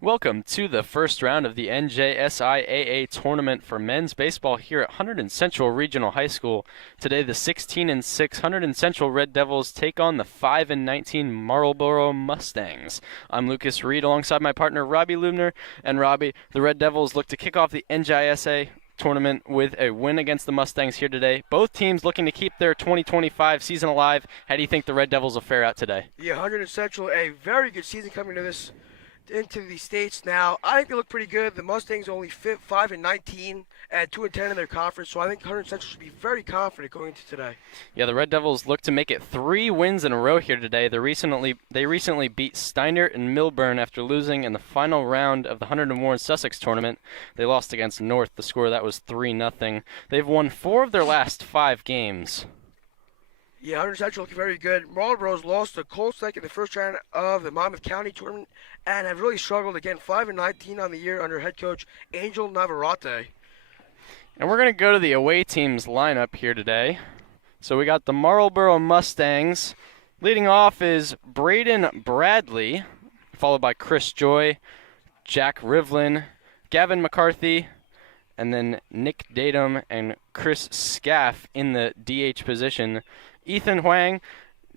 Welcome to the first round of the NJSIAA tournament for men's baseball here at Hunterdon Central Regional High School. Today, the 16-6 Hunterdon Central Red Devils take on the 5-19 Marlboro Mustangs. I'm Lucas Reed alongside my partner Robbie Lubner. And Robbie, the Red Devils look to kick off the NJSA tournament with a win against the Mustangs here today. Both teams looking to keep their 2025 season alive. How do you think the Red Devils will fare out today? Yeah, Hunterdon Central, a very good season coming into the states now. I think they look pretty good. The Mustangs only 5-19 and 2-10 in their conference, so I think Hunterdon Central should be very confident going into today. Yeah, the Red Devils look to make it 3 wins in a row here today. They recently beat Steiner and Milburn after losing in the final round of the Hunterdon Warren Sussex tournament. They lost against North. The score that was 3-0. They've won 4 of their last 5 games. Yeah, Hunterdon Central looking very good. Marlboro's lost to Colestek in the first round of the Monmouth County tournament and have really struggled again, 5-19 on the year under head coach Angel Navarrete. And we're going to go to the away team's lineup here today. So we got the Marlboro Mustangs. Leading off is Braden Bradley, followed by Chris Joy, Jack Rivlin, Gavin McCarthy, and then Nick Datum and Chris Scaff in the DH position. Ethan Huang,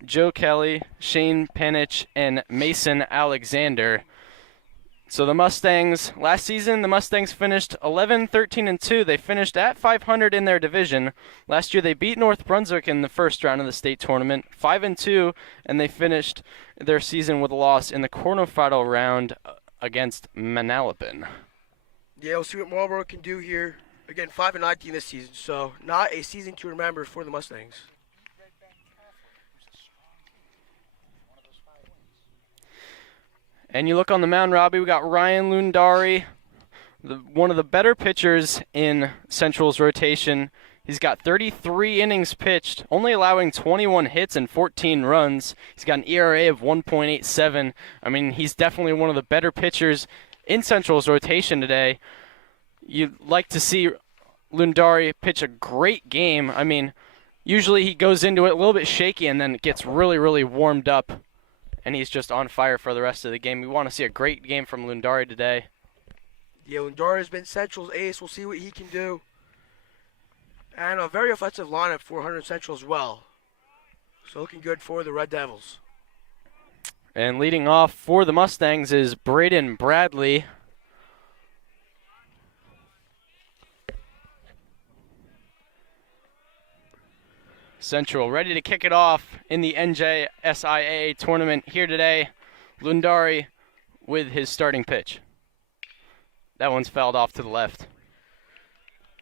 Joe Kelly, Shane Panich, and Mason Alexander. So the Mustangs, last season, the Mustangs finished 11-13-2. They finished at 500 in their division. Last year they beat North Brunswick in the first round of the state tournament, 5-2, and they finished their season with a loss in the quarterfinal round against Manalapan. Yeah, we'll see what Marlboro can do here. Again, 5-19 this season, so not a season to remember for the Mustangs. And you look on the mound, Robbie, we got Ryan Lundari, one of the better pitchers in Central's rotation. He's got 33 innings pitched, only allowing 21 hits and 14 runs. He's got an ERA of 1.87. I mean, he's definitely one of the better pitchers in Central's rotation today. You'd like to see Lundari pitch a great game. I mean, usually he goes into it a little bit shaky and then gets really, really warmed up. And he's just on fire for the rest of the game. We want to see a great game from Lundari today. Yeah, Lundari has been Central's ace. We'll see what he can do. And a very offensive lineup for Hunterdon Central as well. So looking good for the Red Devils. And leading off for the Mustangs is Braden Bradley. Central ready to kick it off in the NJSIAA tournament here today. Lundari with his starting pitch. That one's fouled off to the left.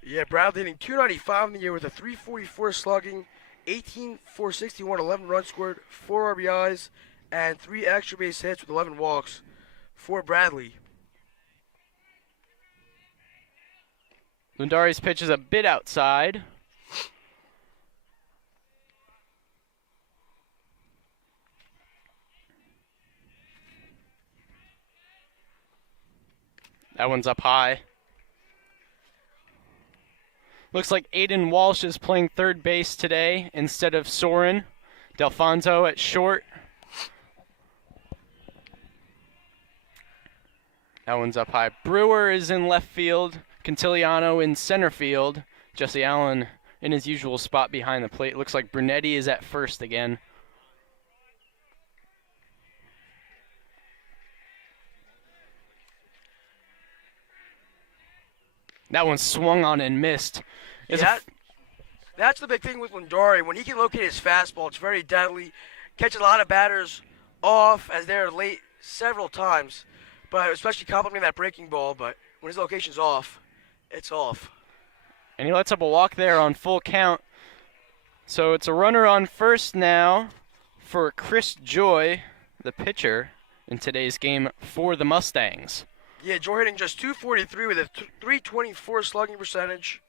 Yeah, Bradley hitting .295 in the year with a .344 slugging, 18 .461, 11 runs scored, 4 RBIs, and 3 extra base hits with 11 walks for Bradley. Lundari's pitch is a bit outside. That one's up high. Looks like Aiden Walsh is playing third base today instead of Soren. Delfonso at short. That one's up high. Brewer is in left field. Cantiliano in center field. Jesse Allen in his usual spot behind the plate. Looks like Brunetti is at first again. That one swung on and missed. That's the big thing with Lundari. When he can locate his fastball, it's very deadly. Catches a lot of batters off as they're late several times, but especially complimenting that breaking ball. But when his location's off, it's off. And he lets up a walk there on full count. So it's a runner on first now for Chris Joy, the pitcher in today's game for the Mustangs. Yeah, Joy hitting just .243 with a .324 slugging percentage.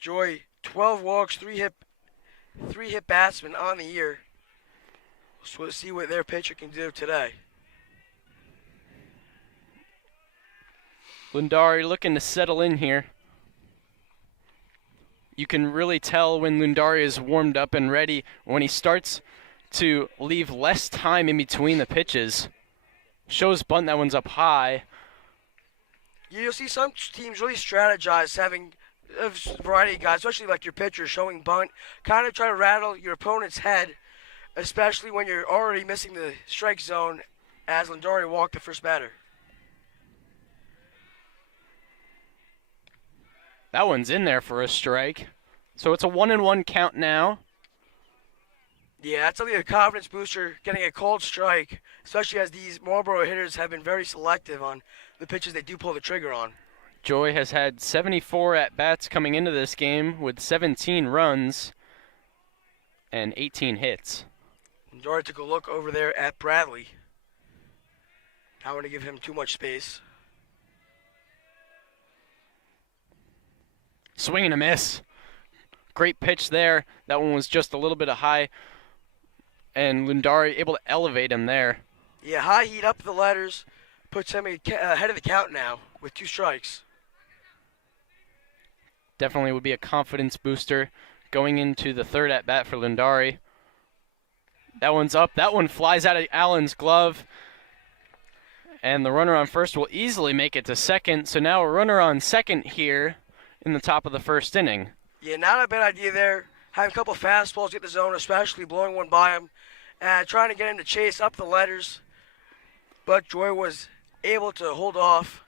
Joy, 12 walks, 3 hit batsmen on the year. So we'll see what their pitcher can do today. Lundari looking to settle in here. You can really tell when Lundari is warmed up and ready when he starts to leave less time in between the pitches. shows bunt. That one's up high. You'll see some teams really strategize having a variety of guys, especially like your pitcher showing bunt, kind of try to rattle your opponent's head, especially when you're already missing the strike zone as Lindari walked the first batter. That one's in there for a strike. So it's a 1-1 count now. Yeah, that's something a confidence booster, getting a cold strike, especially as these Marlboro hitters have been very selective on the pitches they do pull the trigger on. Joy has had 74 at-bats coming into this game with 17 runs and 18 hits. Lindari took a look over there at Bradley. Not want to give him too much space. Swing and a miss. Great pitch there. That one was just a little bit high. And Lindari able to elevate him there. Yeah, high heat up the letters. Puts him ahead of the count now with 2 strikes. Definitely would be a confidence booster going into the third at-bat for Lindari. That one's up. That one flies out of Allen's glove. And the runner on first will easily make it to second. So now a runner on second here in the top of the first inning. Yeah, not a bad idea there. Having a couple fastballs get the zone, especially blowing one by him. And trying to get him to chase up the letters. But Joy was able to hold off.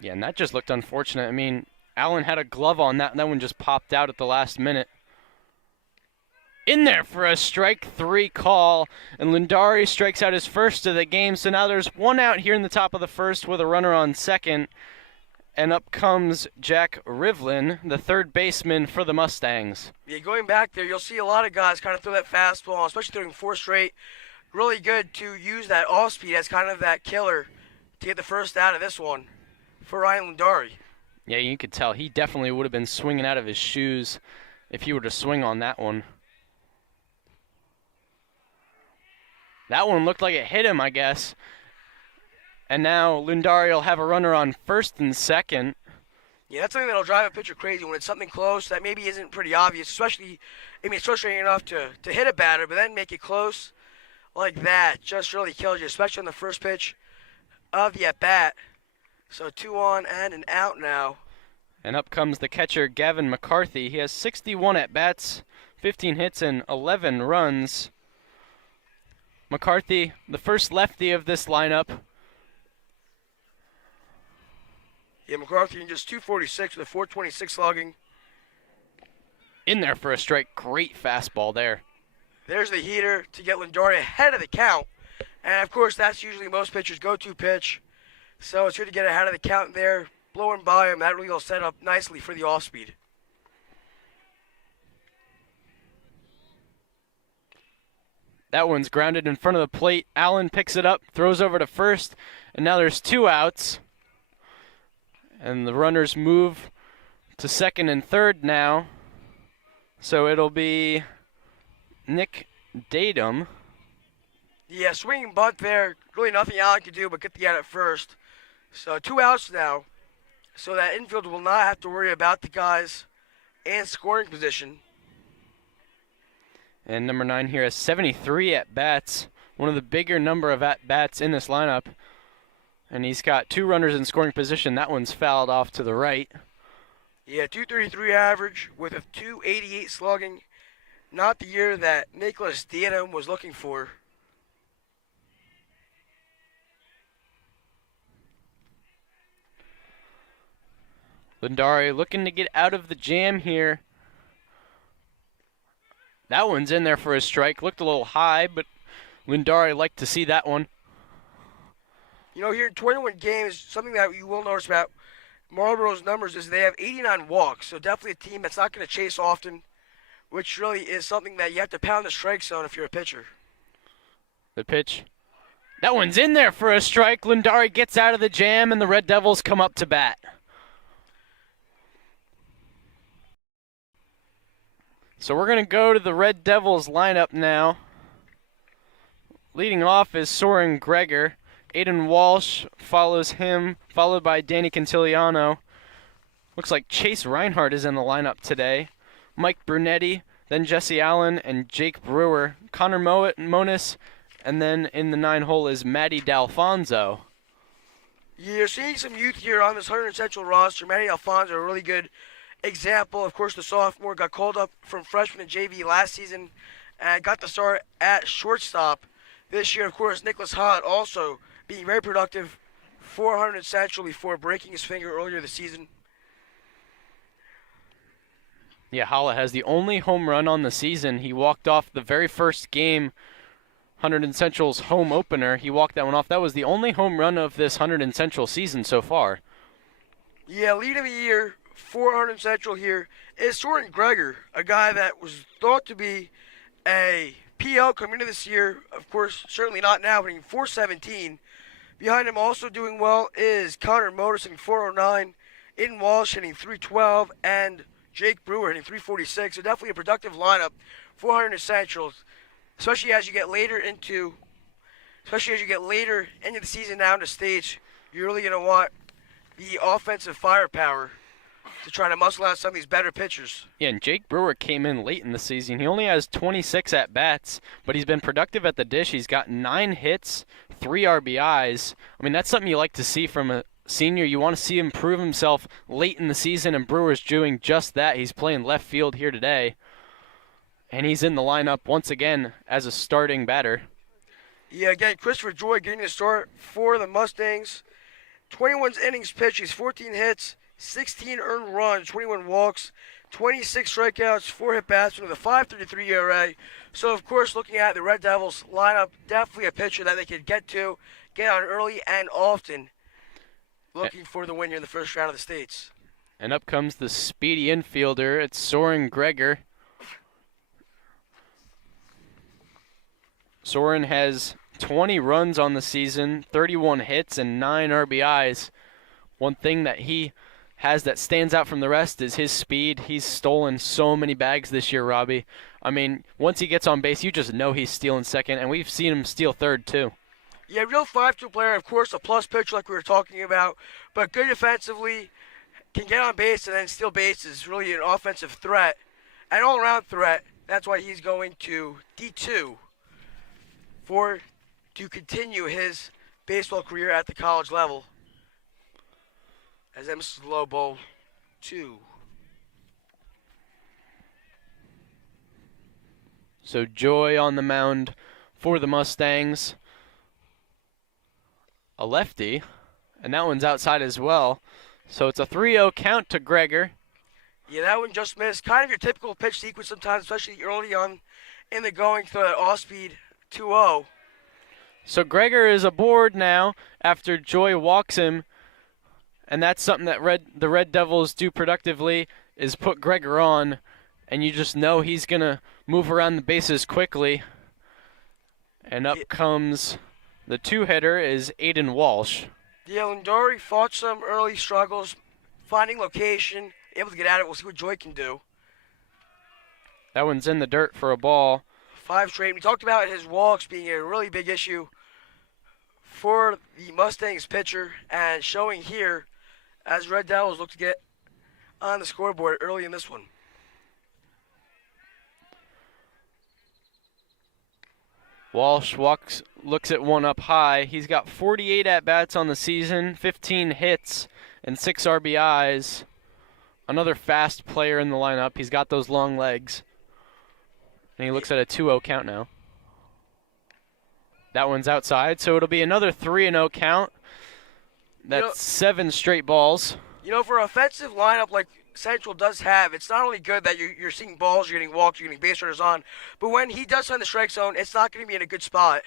Yeah, and that just looked unfortunate. I mean, Allen had a glove on that, and that one just popped out at the last minute. In there for a strike 3 call, and Lindari strikes out his first of the game. So now there's 1 out here in the top of the first with a runner on second. And up comes Jack Rivlin, the third baseman for the Mustangs. Yeah, going back there, you'll see a lot of guys kind of throw that fastball, especially throwing 4 straight. Really good to use that off speed as kind of that killer to get the first out of this one for Ryan Lindari. Yeah, you could tell he definitely would have been swinging out of his shoes if he were to swing on that one. That one looked like it hit him, I guess. And now Lindari will have a runner on first and second. Yeah, that's something that'll drive a pitcher crazy when it's something close that maybe isn't pretty obvious, especially, I mean, it's frustrating enough to hit a batter, but then make it close like that just really kills you, especially on the first pitch of the at-bat. So 2 on and an out now. And up comes the catcher, Gavin McCarthy. He has 61 at-bats, 15 hits, and 11 runs. McCarthy, the first lefty of this lineup. Yeah, McCarthy in just 246 with a 426 slugging. In there for a strike. Great fastball there. There's the heater to get Lindari ahead of the count. And, of course, that's usually most pitchers' go-to pitch. So it's good to get ahead of the count there. Blowing by him, that really will set up nicely for the off-speed. That one's grounded in front of the plate. Allen picks it up, throws over to first, and now there's 2 outs. And the runners move to second and third now. So it'll be Nick Datum. Yeah, swinging bunt there. Really nothing Allen could do but get the out at first. So 2 outs now. So that infield will not have to worry about the guys in scoring position. And number 9 here has 73 at-bats. One of the bigger number of at-bats in this lineup. And he's got 2 runners in scoring position. That one's fouled off to the right. Yeah, 233 average with a 288 slugging. Not the year that Nicholas Datum was looking for. Lindari looking to get out of the jam here. That one's in there for a strike. Looked a little high, but Lindari liked to see that one. You know, here in 21 games, something that you will notice about Marlboro's numbers is they have 89 walks. So definitely a team that's not going to chase often, which really is something that you have to pound the strike zone if you're a pitcher. The pitch. That one's in there for a strike. Lindari gets out of the jam, and the Red Devils come up to bat. So we're going to go to the Red Devils lineup now. Leading off is Soren Gregor. Aiden Walsh follows him, followed by Danny Cantiliano. Looks like Chase Reinhardt is in the lineup today. Mike Brunetti, then Jesse Allen and Jake Brewer. Connor Monis And then in the 9 hole is Matty D'Alfonso. You're seeing some youth here on this Hunterdon Central roster. Matty Alfonso, a really good example. Of course, the sophomore got called up from freshman to JV last season and got the start at shortstop this year. Of course, Nicholas Hott also being very productive for Hunterdon Central before breaking his finger earlier this season. Yeah, Holla has the only home run on the season. He walked off the very first game, Hunterdon Central's home opener. He walked that one off. That was the only home run of this Hunterdon Central season so far. Yeah, lead of the year for Hunterdon Central here is Soren Greger, a guy that was thought to be a PL coming into this year. Of course, certainly not now, hitting 417. Behind him also doing well is Connor Motis hitting 409, Aiden Walsh hitting 312, and Jake Brewer hitting 346. So definitely a productive lineup for Hunterdon Central, especially as you get later into the season down the stage. You're really going to want the offensive firepower to try to muscle out some of these better pitchers. Yeah, and Jake Brewer came in late in the season. He only has 26 at-bats, but he's been productive at the dish. He's got 9 hits, 3 RBIs. I mean, that's something you like to see from a senior. You want to see him prove himself late in the season, and Brewer's doing just that. He's playing left field here today, and he's in the lineup once again as a starting batter. Yeah, again, Christopher Joy getting the start for the Mustangs. 21 innings pitched. He's 14 hits, 16 earned runs, 21 walks, 26 strikeouts, 4 hit-bats with a 5.33 ERA. So, of course, looking at the Red Devils lineup, definitely a pitcher that they could get on early and often, looking for the win here in the first round of the States. And up comes the speedy infielder. It's Soren Greger. Soren has 20 runs on the season, 31 hits, and 9 RBIs. One thing that he has that stands out from the rest is his speed. He's stolen so many bags this year, Robbie. I mean, once he gets on base, you just know he's stealing second, and we've seen him steal third, too. Yeah, real 5-2 player, of course, a plus pitcher like we were talking about, but good defensively, can get on base and then steal bases, really an offensive threat, an all-around threat. That's why he's going to D2 to continue his baseball career at the college level. As that misses low ball 2. So Joy on the mound for the Mustangs. A lefty, and that one's outside as well. So it's a 3-0 count to Greger. Yeah, that one just missed. Kind of your typical pitch sequence sometimes, especially early on in the going to the off-speed 2-0. So Greger is aboard now after Joy walks him, and that's something that the Red Devils do productively, is put Greger on, and you just know he's going to move around the bases quickly. And up comes the 2-hitter is Aiden Walsh. Yeah, Lindori fought some early struggles, finding location, able to get at it. We'll see what Joy can do. That one's in the dirt for a ball. 5 straight. We talked about his walks being a really big issue for the Mustangs pitcher, and showing here as Red Devils look to get on the scoreboard early in this one. Walsh looks at one up high. He's got 48 at-bats on the season, 15 hits, and 6 RBIs. Another fast player in the lineup. He's got those long legs. And he looks at a 2-0 count now. That one's outside, so it'll be another 3-0 count. That's 7 straight balls. You know, for an offensive lineup like Central does have, it's not only good that you're seeing balls, you're getting walks, you're getting base runners on, but when he does find the strike zone, it's not going to be in a good spot.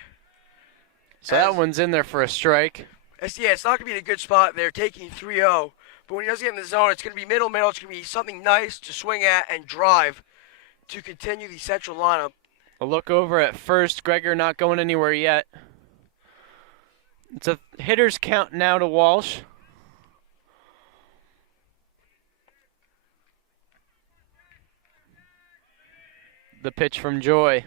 So that one's in there for a strike. It's not going to be in a good spot. They're taking 3-0, but when he does get in the zone, it's going to be middle. It's going to be something nice to swing at and drive to continue the Central lineup. A look over at first. Greger not going anywhere yet. It's a hitter's count now to Walsh. The pitch from Joy.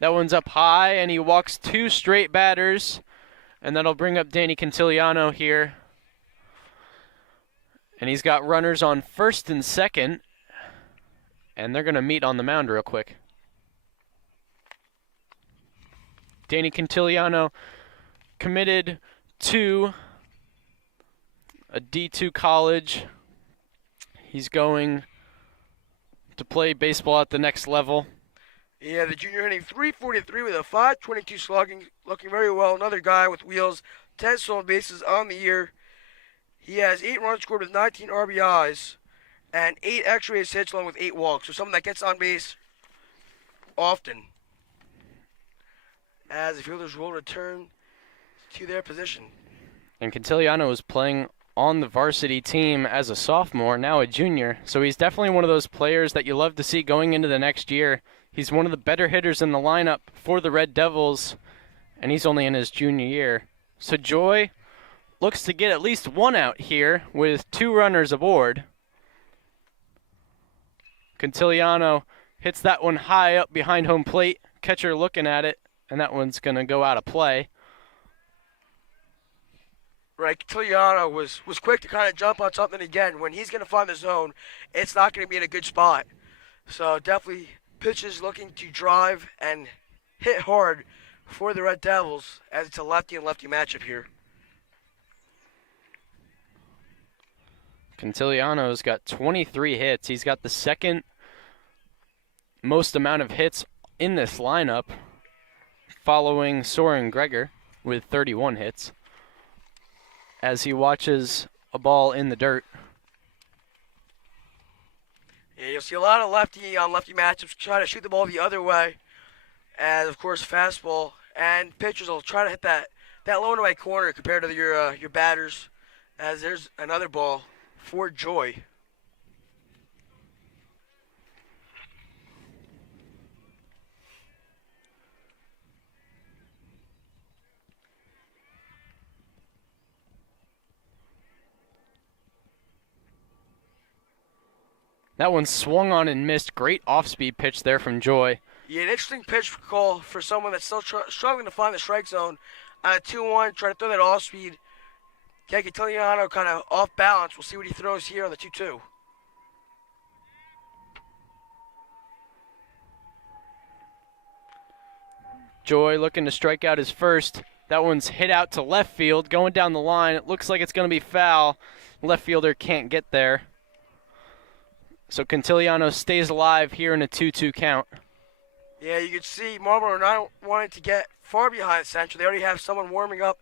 That one's up high, and he walks 2 straight batters, and that'll bring up Danny Cantiliano here. And he's got runners on first and second, and they're going to meet on the mound real quick. Danny Quintiliano committed to a D2 college. He's going to play baseball at the next level. Yeah, the junior hitting .343 with a .522 slugging, looking very well. Another guy with wheels, 10 stolen bases on the year. He has 8 runs scored with 19 RBIs and 8 extra base hits along with 8 walks. So someone that gets on base often as the fielders will return to their position. And Quintiliano is playing on the varsity team as a sophomore, now a junior. So he's definitely one of those players that you love to see going into the next year. He's one of the better hitters in the lineup for the Red Devils, and he's only in his junior year. So Joy looks to get at least 1 out here with 2 runners aboard. Quintiliano hits that one high up behind home plate. Catcher looking at it, and that one's going to go out of play. Right, Quintiliano was quick to kind of jump on something again. When he's going to find the zone, it's not going to be in a good spot. So definitely pitches looking to drive and hit hard for the Red Devils as it's a lefty and lefty matchup here. Quintiliano's got 23 hits. He's got the second most amount of hits in this lineup, following Soren Gregor with 31 hits, as he watches a ball in the dirt. Yeah, you'll see a lot of lefty on lefty matchups try to shoot the ball the other way, and of course fastball. And pitchers will try to hit that low and right corner compared to your batters. As there's another ball for Joy. That one swung on and missed. Great off-speed pitch there from Joy. Yeah, an interesting pitch call for someone that's still struggling to find the strike zone. On a 2-1, try to throw that off-speed. Get Quintiliano kind of off balance. We'll see what he throws here on the 2-2. Joy looking to strike out his first. That one's hit out to left field, going down the line. It looks like it's going to be foul. Left fielder can't get there. So Quintiliano stays alive here in a 2-2 count. Yeah, you can see Marlboro not wanting to get far behind center. They already have someone warming up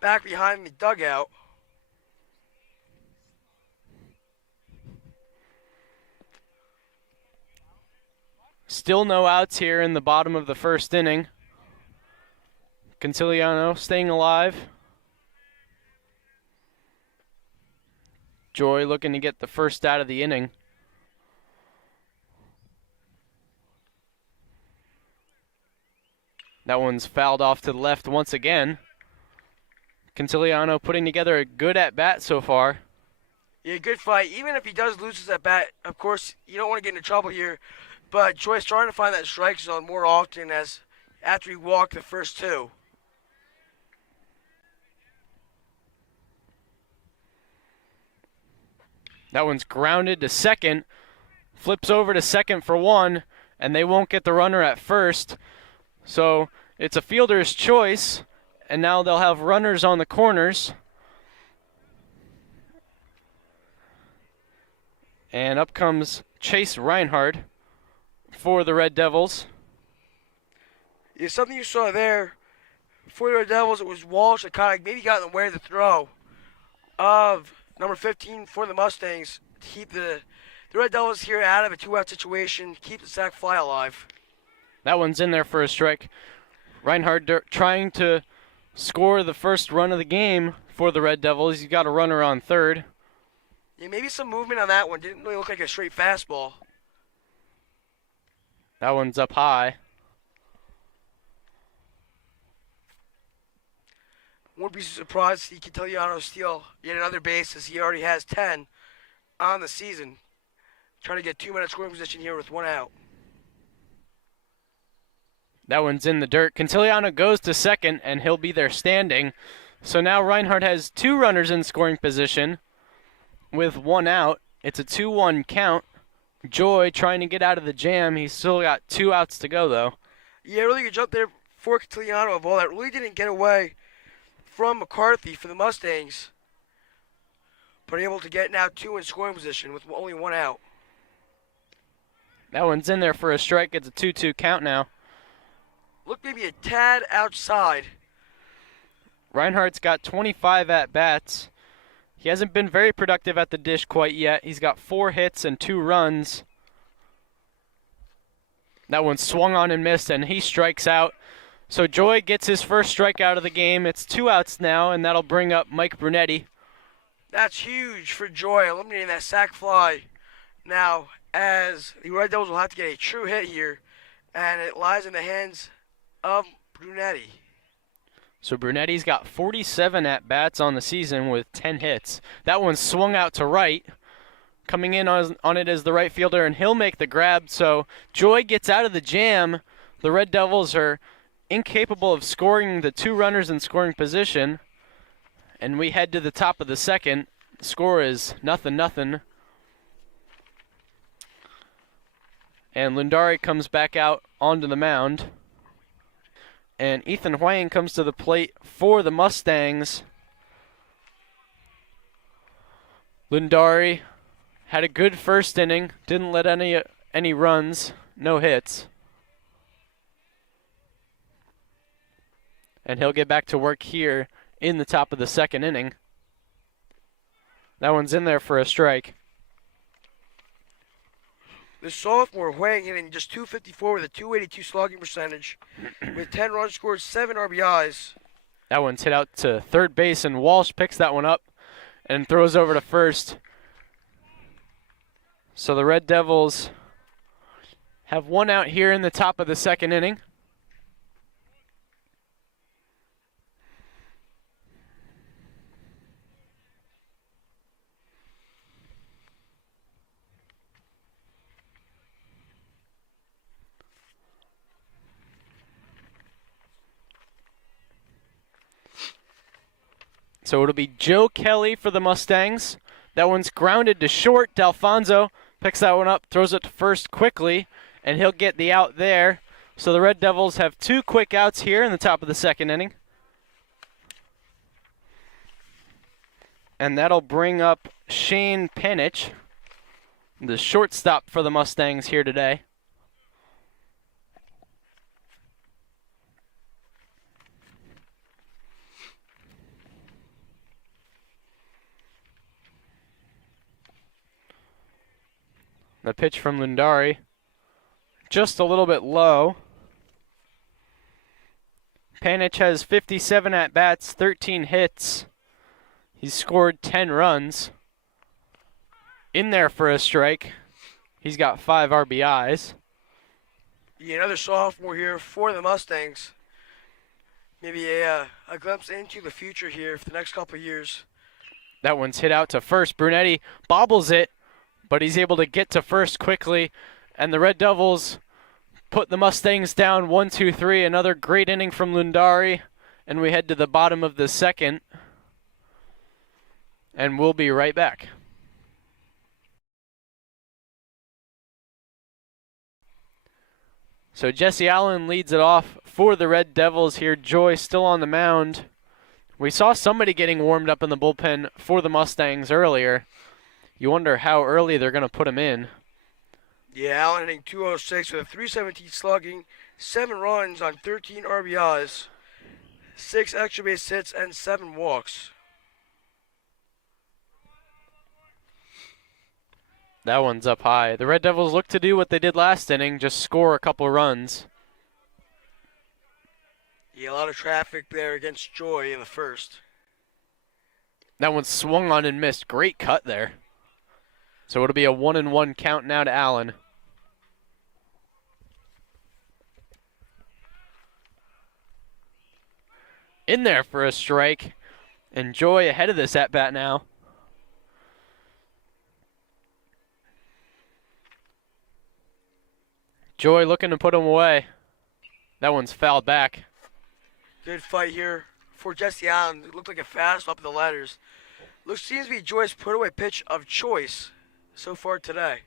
back behind the dugout. Still no outs here in the bottom of the first inning. Quintiliano staying alive. Joy looking to get the first out of the inning. That one's fouled off to the left once again. Quintiliano putting together a good at-bat so far. Yeah, good fight. Even if he does lose his at-bat, of course, you don't want to get into trouble here. But Joy's trying to find that strike zone more often as after he walked the first 2. That one's grounded to second. Flips over to second for 1, and they won't get the runner at first. So it's a fielder's choice, and now they'll have runners on the corners. And up comes Chase Reinhardt for the Red Devils. Yeah, something you saw there for the Red Devils, it was Walsh that kind of maybe got in the way of the throw of number 15 for the Mustangs to keep the Red Devils here out of a 2-out situation, keep the sac fly alive. That one's in there for a strike. Reinhardt trying to score the first run of the game for the Red Devils. He's got a runner on third. Yeah, maybe some movement on that one. Didn't really look like a straight fastball. That one's up high. Wouldn't be surprised to see Quintiliano steal yet another base as he already has 10 on the season. Trying to get 2-minute scoring position here with 1 out. That one's in the dirt. Quintiliano goes to second, and he'll be there standing. So now Reinhardt has 2 runners in scoring position with 1 out. It's a 2-1 count. Joy trying to get out of the jam. He's still got 2 outs to go, though. Yeah, really good jump there for Catiliano, a ball that really didn't get away from McCarthy for the Mustangs, but able to get now 2 in scoring position with only 1 out. That one's in there for a strike. It's a 2-2 count now. Look maybe a tad outside. Reinhardt's got 25 at-bats. He hasn't been very productive at the dish quite yet. He's got 4 hits and 2 runs. That one swung on and missed, and he strikes out. So Joy gets his first strikeout of the game. It's 2 outs now, and that'll bring up Mike Brunetti. That's huge for Joy, eliminating that sac fly. Now, as the Red Devils will have to get a true hit here, and it lies in the hands of Brunetti. So Brunetti's got 47 at-bats on the season with 10 hits. That one swung out to right. Coming in on it as the right fielder, and he'll make the grab. So Joy gets out of the jam. The Red Devils are incapable of scoring the 2 runners in scoring position. And we head to the top of the second. The score is 0-0. And Lundari comes back out onto the mound. And Ethan Huang comes to the plate for the Mustangs. Lundari had a good first inning, didn't let any runs, no hits. And he'll get back to work here in the top of the second inning. That one's in there for a strike. The sophomore Huang hitting just .254 with a .282 slugging percentage, with 10 runs scored, 7 RBIs. That one's hit out to third base, and Walsh picks that one up and throws over to first. So the Red Devils have 1 out here in the top of the second inning. So it'll be Joe Kelly for the Mustangs. That one's grounded to short. D'Alfonso picks that one up, throws it to first quickly, and he'll get the out there. So the Red Devils have 2 quick outs here in the top of the second inning. And that'll bring up Shane Panich, the shortstop for the Mustangs here today. The pitch from Lundari, just a little bit low. Panich has 57 at-bats, 13 hits. He's scored 10 runs. In there for a strike. He's got 5 RBIs. Yeah, another sophomore here for the Mustangs. Maybe a glimpse into the future here for the next couple of years. That one's hit out to first. Brunetti bobbles it, but he's able to get to first quickly, and the Red Devils put the Mustangs down 1-2-3. Another great inning from Lundari, and we head to the bottom of the second, and we'll be right back. So Jesse Allen leads it off for the Red Devils here. Joy still on the mound. We saw somebody getting warmed up in the bullpen for the Mustangs earlier. You wonder how early they're going to put him in. Yeah, Allen hitting .206 with a .317 slugging, 7 runs on 13 RBIs, 6 extra base hits, and 7 walks. That one's up high. The Red Devils look to do what they did last inning, just score a couple runs. Yeah, a lot of traffic there against Joy in the first. That one swung on and missed. Great cut there. So it'll be a 1-1 count now to Allen. In there for a strike. And Joy ahead of this at-bat now. Joy looking to put him away. That one's fouled back. Good fight here for Jesse Allen. It looked like a fast up the ladders. Seems to be Joy's put-away pitch of choice so far today.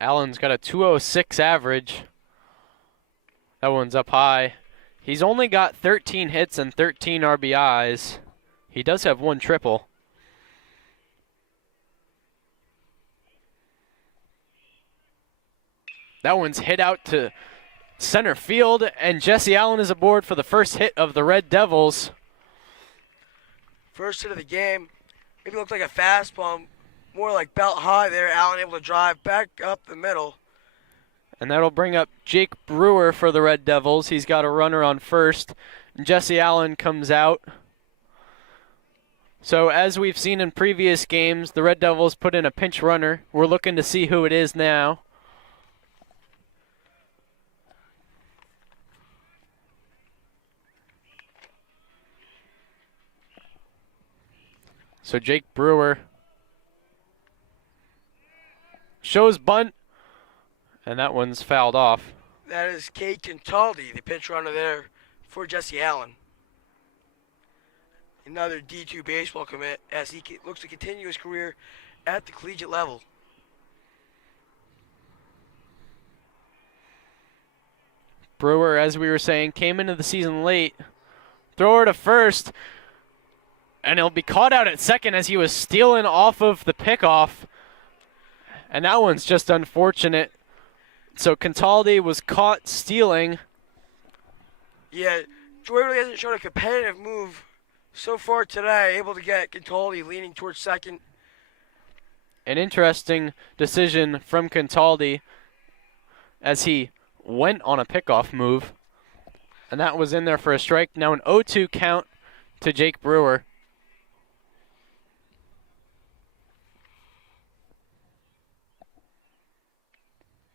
Allen's got a .206 average. That one's up high. He's only got 13 hits and 13 RBIs. He does have one triple. That one's hit out to center field, and Jesse Allen is aboard for the first hit of the Red Devils. First hit of the game. Maybe looked like a fastball, more like belt high there. Allen able to drive back up the middle. And that'll bring up Jake Brewer for the Red Devils. He's got a runner on first. Jesse Allen comes out. So as we've seen in previous games, the Red Devils put in a pinch runner. We're looking to see who it is now. So Jake Brewer shows bunt, and that one's fouled off. That is Kate Contaldi, the pinch runner there for Jesse Allen. Another D2 baseball commit as he looks to continue his career at the collegiate level. Brewer, as we were saying, came into the season late. Thrower to first. And he'll be caught out at second as he was stealing off of the pickoff. And that one's just unfortunate. So Contaldi was caught stealing. Yeah, Joy really hasn't shown a competitive move so far today. Able to get Contaldi leaning towards second. An interesting decision from Contaldi as he went on a pickoff move. And that was in there for a strike. Now an 0-2 count to Jake Brewer.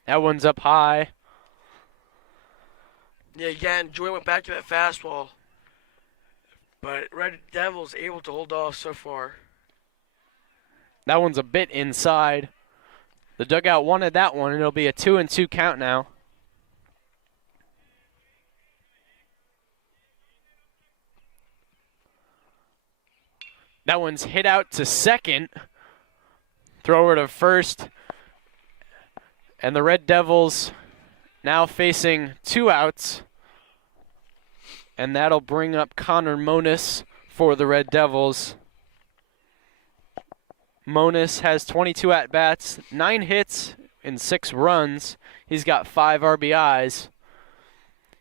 That one's up high. Yeah, again, Joy went back to that fastball. But Red Devils able to hold off so far. That one's a bit inside. The dugout wanted that one, and it'll be a 2-2 count now. That one's hit out to second. Thrower to first. And the Red Devils now facing 2 outs. And that'll bring up Connor Monis for the Red Devils. Monis has 22 at-bats, 9 hits, and 6 runs. He's got 5 RBIs.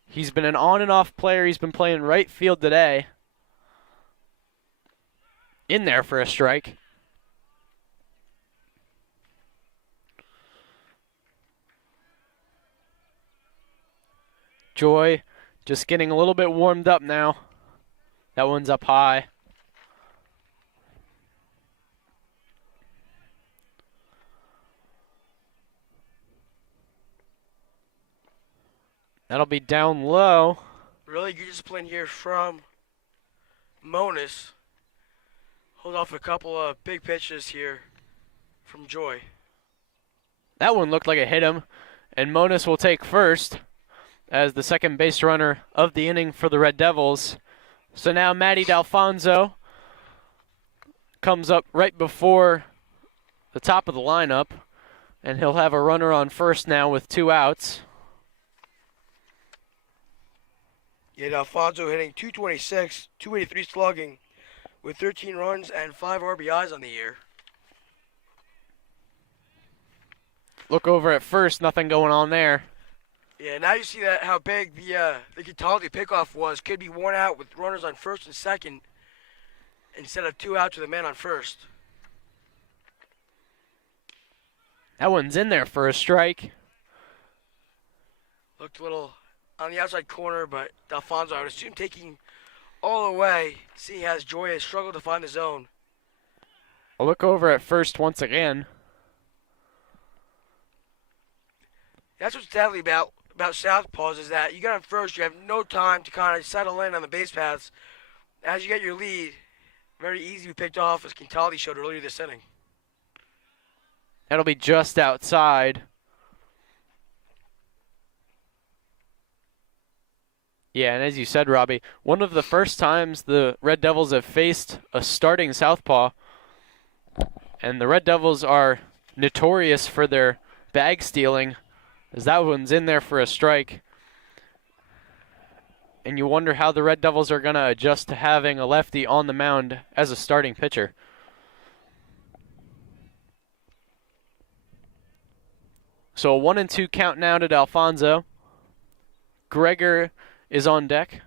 He's been an on and off player. He's been playing right field today. In there for a strike. Joy just getting a little bit warmed up now. That one's up high. That'll be down low. Really good discipline here from Monis. Hold off a couple of big pitches here from Joy. That one looked like it hit him, and Monis will take first as the second base runner of the inning for the Red Devils. So now Matty D'Alfonso comes up right before the top of the lineup, and he'll have a runner on first now with 2 outs. Yeah, D'Alfonso hitting .226, .283 slugging with 13 runs and 5 RBIs on the year. Look over at first, nothing going on there. Yeah, now you see that how big the Contaldi pickoff was. Could be worn out with runners on first and second instead of 2 outs with a man on first. That one's in there for a strike. Looked a little on the outside corner, but D'Alfonso, I would assume, taking all the way, seeing as Joy has struggled to find the zone. I'll look over at first once again. That's what's deadly about southpaws is that you get on first, you have no time to kind of settle in on the base paths. As you get your lead, very easy to be picked off, as Contaldi showed earlier this inning. That'll be just outside. Yeah, and as you said, Robbie, one of the first times the Red Devils have faced a starting southpaw, and the Red Devils are notorious for their bag stealing, as that one's in there for a strike. and you wonder how the Red Devils are going to adjust to having a lefty on the mound as a starting pitcher. So a 1-2 count now to Alfonso. Gregor is on deck.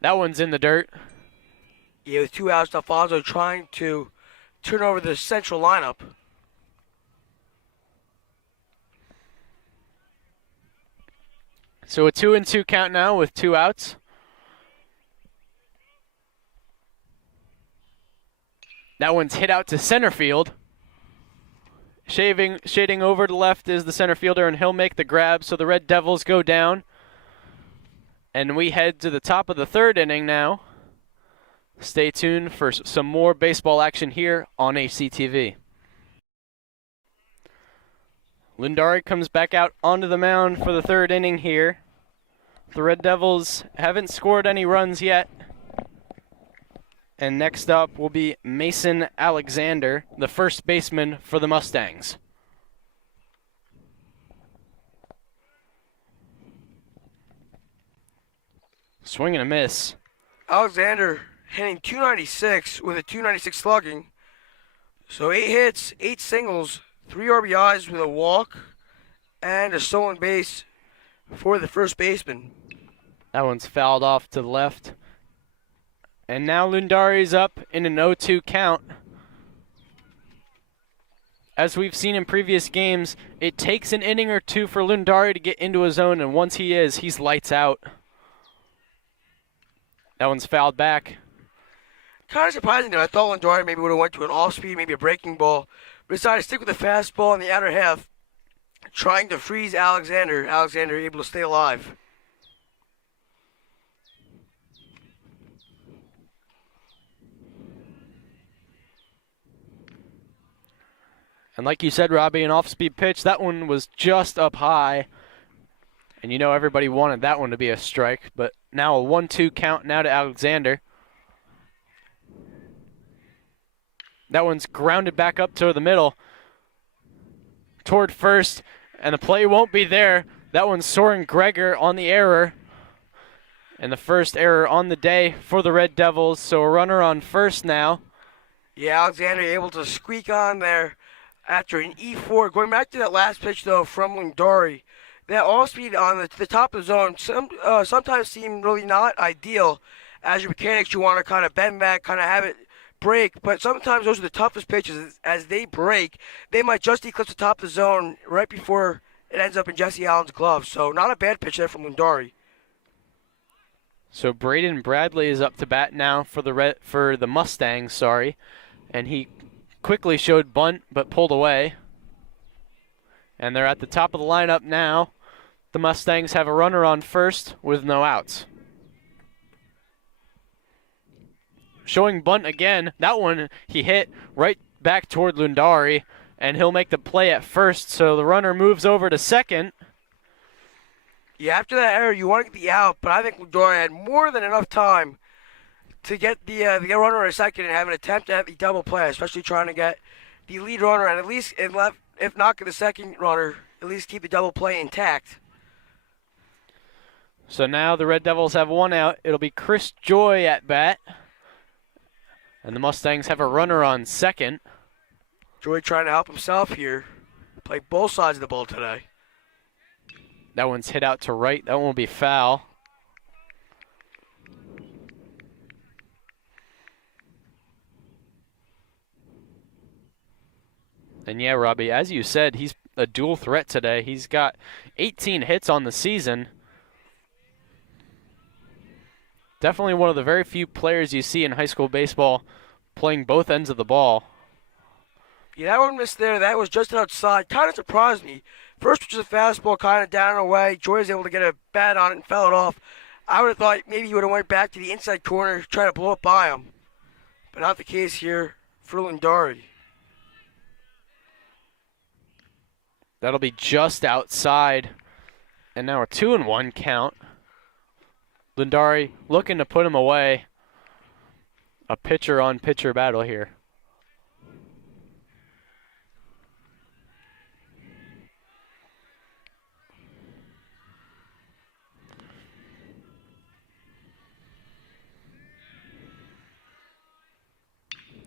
That one's in the dirt. Yeah, with 2 outs, Alfonso trying to turn over the central lineup. So a 2-2 count now with 2 outs. That one's hit out to center field. Shading over to left is the center fielder, and he'll make the grab, so the Red Devils go down. And we head to the top of the 3rd inning now. Stay tuned for some more baseball action here on HCTV. Lundari comes back out onto the mound for the 3rd inning here. The Red Devils haven't scored any runs yet. And next up will be Mason Alexander, the first baseman for the Mustangs. Swing and a miss. Alexander hitting .296 with a .296 slugging. So 8 hits, 8 singles, 3 RBIs with a walk, and a stolen base for the first baseman. That one's fouled off to the left. And now Lundari's up in an 0-2 count. As we've seen in previous games, it takes an inning or two for Lundari to get into a zone, and once he is, he's lights out. That one's fouled back. Kind of surprising though. I thought Lundari maybe would have went to an off-speed, maybe a breaking ball, but decided to stick with the fastball in the outer half, trying to freeze Alexander. Alexander able to stay alive. And like you said, Robbie, an off-speed pitch. That one was just up high. And you know everybody wanted that one to be a strike. But now a 1-2 count now to Alexander. That one's grounded back up to the middle. Toward first. And the play won't be there. That one's Soren Gregor on the error. And the first error on the day for the Red Devils. So a runner on first now. Yeah, Alexander able to squeak on there after an E4. Going back to that last pitch, though, from Lundari, that off-speed on the top of the zone sometimes seem really not ideal. As your mechanics, you want to kind of bend back, kind of have it break, but sometimes those are the toughest pitches. As they break, they might just eclipse the top of the zone right before it ends up in Jesse Allen's glove. So not a bad pitch there from Lundari. So Braden Bradley is up to bat now for the Mustangs, and he quickly showed bunt but pulled away. And they're at the top of the lineup now. The Mustangs have a runner on first with no outs. Showing bunt again. That one he hit right back toward Lundari, and he'll make the play at first, so the runner moves over to second. Yeah, after that error, you want to get the out, but I think Lundari had more than enough time to get the runner at second and have an attempt at the double play, especially trying to get the lead runner and at least, if not get the second runner, at least keep the double play intact. So now the Red Devils have one out. It'll be Chris Joy at bat. And the Mustangs have a runner on second. Joy trying to help himself here. Play both sides of the ball today. That one's hit out to right. That one will be foul. And yeah, Robbie, as you said, he's a dual threat today. He's got 18 hits on the season. Definitely one of the very few players you see in high school baseball playing both ends of the ball. Yeah, that one missed there. That was just outside. Kind of surprised me. First was a fastball kind of down and away. Joy was able to get a bat on it and fell it off. I would have thought maybe he would have went back to the inside corner, try to blow it by him. But not the case here for Lundari. That'll be just outside. And now a 2-1 count. Lundari looking to put him away. A pitcher-on-pitcher battle here.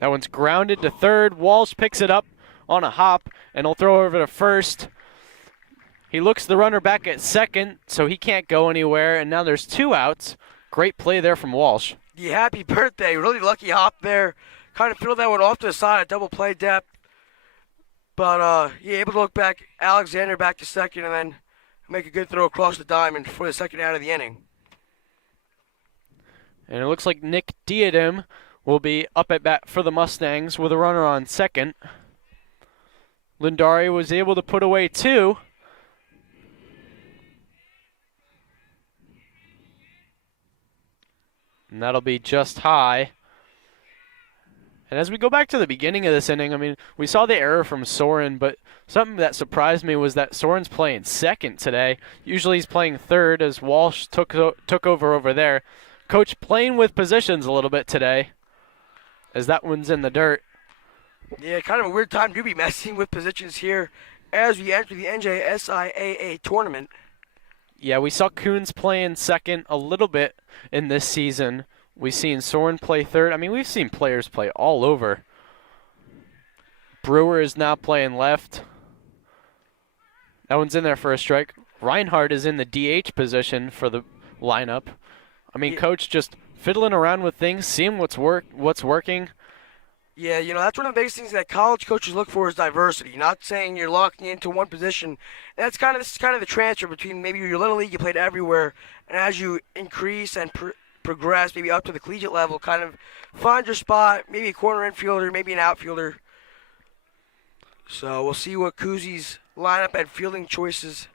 That one's grounded to third. Walsh picks it up on a hop, and he'll throw over to first. He looks the runner back at second, so he can't go anywhere, and now there's 2 outs. Great play there from Walsh. Yeah, happy birthday. Really lucky hop there. Kind of threw that one off to the side, double play depth. But able to look back, Alexander back to second, and then make a good throw across the diamond for the second out of the inning. And it looks like Nick Diadem will be up at bat for the Mustangs with a runner on second. Lindari was able to put away 2. And that'll be just high. And as we go back to the beginning of this inning, I mean, we saw the error from Soren, but something that surprised me was that Soren's playing second today. Usually he's playing third as Walsh took over there. Coach playing with positions a little bit today as that one's in the dirt. Yeah, kind of a weird time to be messing with positions here as we enter the NJSIAA tournament. Yeah, we saw Coons playing second a little bit in this season. We've seen Soren play third. I mean, we've seen players play all over. Brewer is now playing left. That one's in there for a strike. Reinhardt is in the DH position for the lineup. I mean, Coach just fiddling around with things, seeing what's working. Yeah, that's one of the biggest things that college coaches look for is diversity. Not saying you're locking into one position. This is kind of the transfer between maybe your little league, you played everywhere, and as you increase and progress, maybe up to the collegiate level, kind of find your spot, maybe a corner infielder, maybe an outfielder. So we'll see what Kuzi's lineup and fielding choices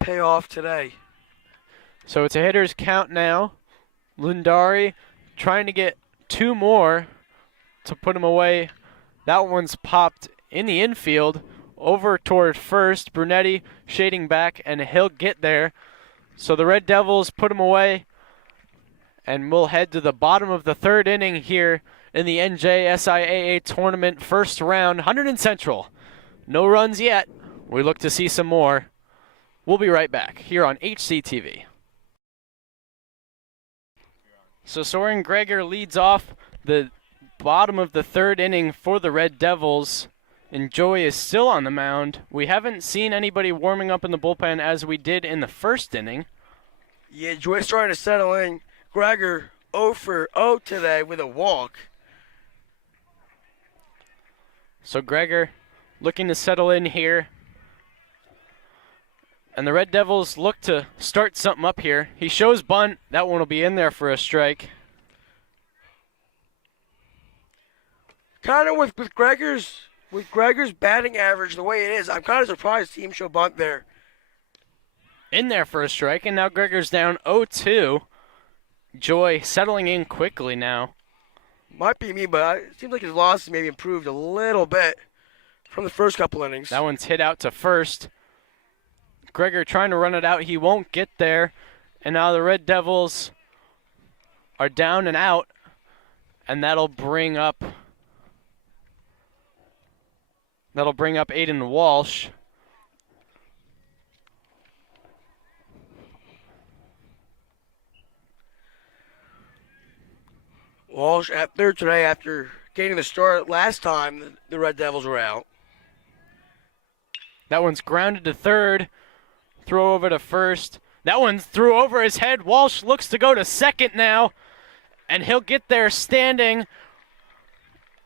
pay off today. So it's a hitter's count now. Lundari trying to get 2 more to put him away. That one's popped in the infield over toward first. Brunetti shading back, and he'll get there. So the Red Devils put him away, and we'll head to the bottom of the 3rd inning here in the NJSIAA tournament first round. Hunterdon Central. No runs yet. We look to see some more. We'll be right back here on HCTV. So Soren Greger leads off the bottom of the 3rd inning for the Red Devils, and Joey is still on the mound. We haven't seen anybody warming up in the bullpen as we did in the 1st inning. Yeah, Joey's starting to settle in. Greger 0 for 0 today with a walk. So Greger looking to settle in here. And the Red Devils look to start something up here. He shows bunt. That one will be in there for a strike. Kind of with Greger's batting average the way it is, I'm kind of surprised to see him show bunt there. In there for a strike, and now Greger's down 0-2. Joy settling in quickly now. Might be me, but it seems like his losses maybe improved a little bit from the first couple innings. That one's hit out to first. Greger trying to run it out. He won't get there. And now the Red Devils are down and out. And that'll bring up Aiden Walsh. Walsh at third today after getting the start last time the Red Devils were out. That one's grounded to third. Throw over to first. That one's threw over his head. Walsh looks to go to second now. And he'll get there standing.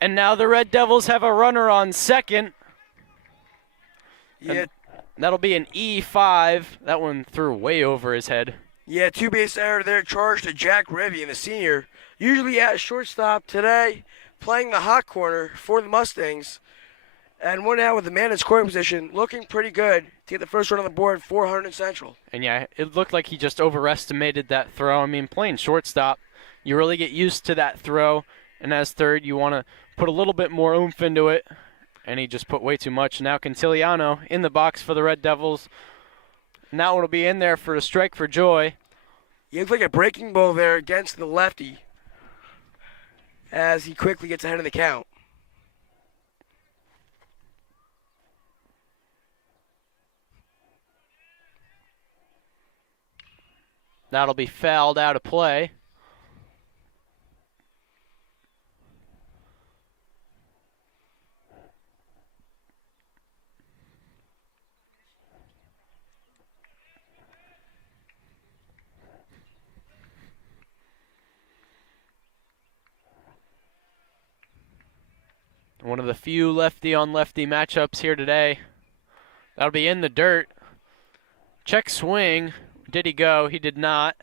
And now the Red Devils have a runner on second. Yeah. And that'll be an E5. That one threw way over his head. Yeah, 2-base error there charged to Jack Rivian, the senior. Usually at shortstop today, playing the hot corner for the Mustangs. And one out with the man in scoring position, looking pretty good to get the first run on the board for Hunterdon Central. And yeah, it looked like he just overestimated that throw. I mean, playing shortstop, you really get used to that throw. And as third, you want to put a little bit more oomph into it. And he just put way too much. Now Cantiliano in the box for the Red Devils. And that one will be in there for a strike for Joy. He looks like a breaking ball there against the lefty as he quickly gets ahead of the count. That'll be fouled out of play. One of the few lefty-on-lefty matchups here today. That'll be in the dirt. Check swing. Did he go? He did not.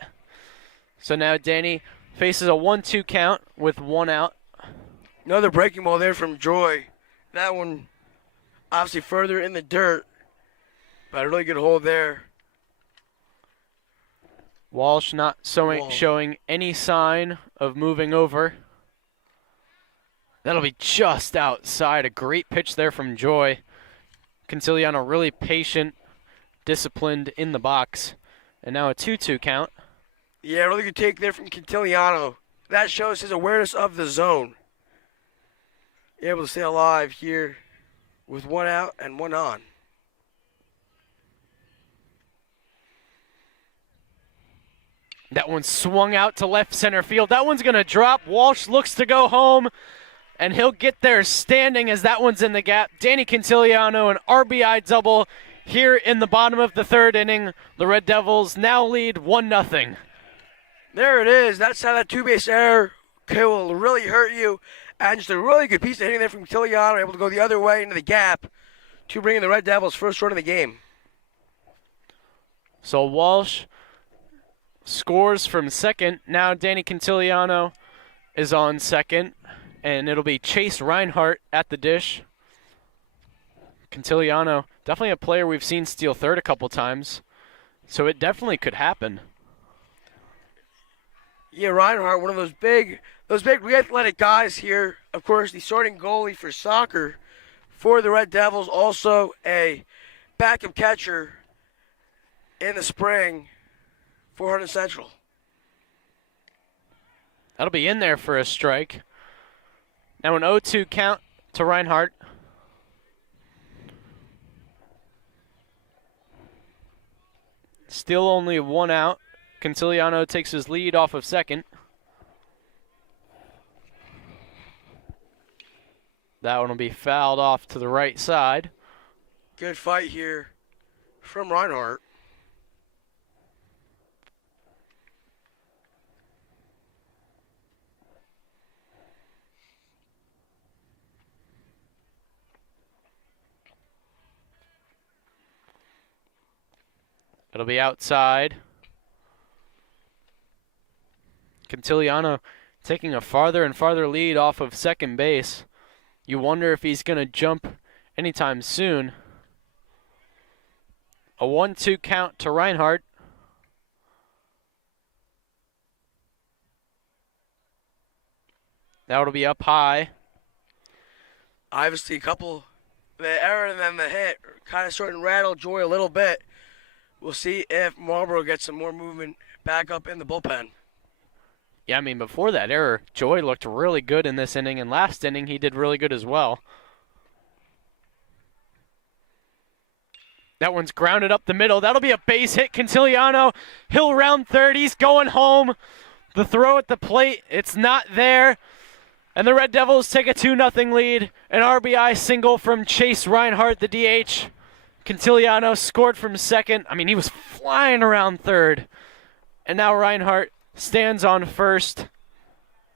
So now Danny faces a 1-2 count with 1 out. Another breaking ball there from Joy. That one obviously further in the dirt, but a really good hold there. Walsh not showing any sign of moving over. That'll be just outside. A great pitch there from Joy. Conciliano really patient, disciplined in the box. And now a 2-2 count. Yeah, really good take there from Quintiliano. That shows his awareness of the zone. Able to stay alive here with 1 out and 1 on. That one swung out to left center field. That one's going to drop. Walsh looks to go home, and he'll get there standing as that one's in the gap. Danny Quintiliano, an RBI double here in the bottom of the 3rd inning. The Red Devils now lead 1-0. There it is. That's how that 2-base error will really hurt you. And just a really good piece of hitting there from Quintiliano, able to go the other way into the gap to bring in the Red Devils' first run of the game. So Walsh scores from second. Now Danny Quintiliano is on second, and it'll be Chase Reinhardt at the dish. Quintiliano, definitely a player we've seen steal third a couple times, so it definitely could happen. Yeah, Reinhardt, one of those big athletic guys here. Of course, the starting goalie for soccer for the Red Devils, also a backup catcher in the spring for Hunterdon Central. That'll be in there for a strike. Now an 0-2 count to Reinhardt. Still only 1 out. Conciliano takes his lead off of second. That one will be fouled off to the right side. Good fight here from Reinhardt. It'll be outside. Conciliano taking a farther and farther lead off of second base. You wonder if he's going to jump anytime soon. A 1-2 count to Reinhardt. That'll be up high. Obviously, the error and then the hit kind of starting to rattle Joy a little bit. We'll see if Marlboro gets some more movement back up in the bullpen. Yeah, I mean, before that error, Joy looked really good in this inning, and last inning he did really good as well. That one's grounded up the middle. That'll be a base hit. Conciliano, he'll round third. He's going home. The throw at the plate, it's not there. And the Red Devils take a 2-0 lead. An RBI single from Chase Reinhardt, the DH. Conciliano scored from second. I mean, he was flying around third. And now Reinhardt stands on first.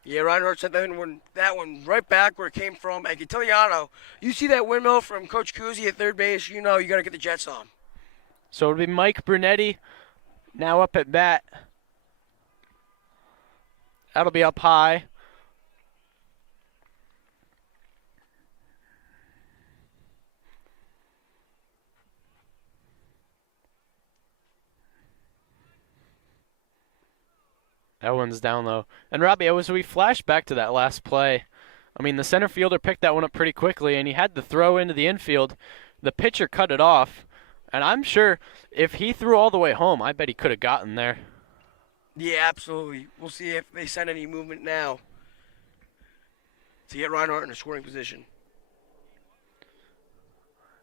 Yeah, Reinhardt sent that one right back where it came from. And Quintiliano, you see that windmill from Coach Kuzi at third base, you know you got to get the Jets on. So it'll be Mike Brunetti now up at bat. That'll be up high. That one's down low. And Robbie, as we flash back to that last play, I mean, the center fielder picked that one up pretty quickly, and he had the throw into the infield. The pitcher cut it off, and I'm sure if he threw all the way home, I bet he could have gotten there. Yeah, absolutely. We'll see if they send any movement now to get Reinhardt in a scoring position.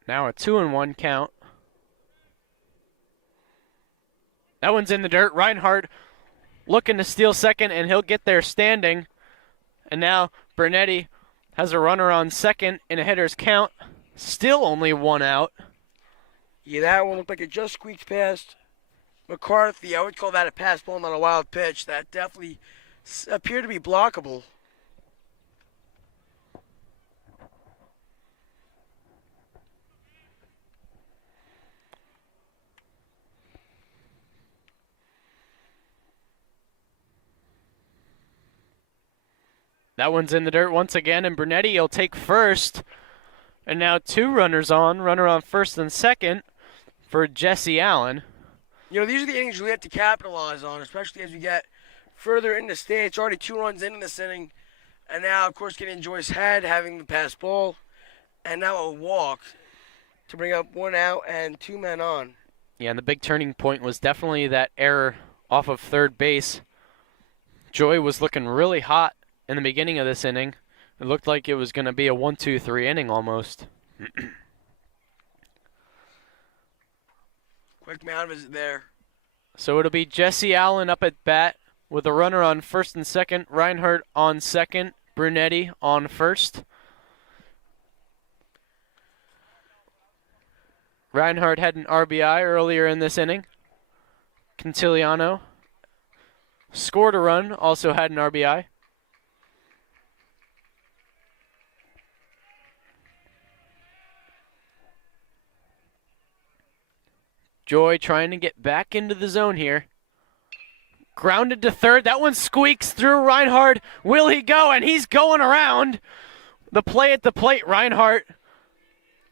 Now a 2-1 count. That one's in the dirt. Reinhardt looking to steal second, and he'll get there standing. And now Brunetti has a runner on second in a hitter's count. Still only 1 out. Yeah, that one looked like it just squeaked past McCarthy. I would call that a pass ball, not a wild pitch. That definitely appeared to be blockable. That one's in the dirt once again, and Brunetti will take first. And now 2 runners on, runner on first and second for Jesse Allen. You know, these are the innings we have to capitalize on, especially as we get further in the state. It's already 2 runs into this inning. And now, of course, getting Joy's head, having the pass ball, and now a walk to bring up 1 out and 2 men on. Yeah, and the big turning point was definitely that error off of third base. Joy was looking really hot in the beginning of this inning. It looked like it was going to be a 1-2-3 inning almost. Quick mound visit there. So it'll be Jesse Allen up at bat with a runner on first and second, Reinhardt on second, Brunetti on first. Reinhardt had an RBI earlier in this inning. Cantiliano scored a run, also had an RBI. Joy trying to get back into the zone here. Grounded to third. That one squeaks through Reinhardt. Will he go? And he's going around. The play at the plate, Reinhardt.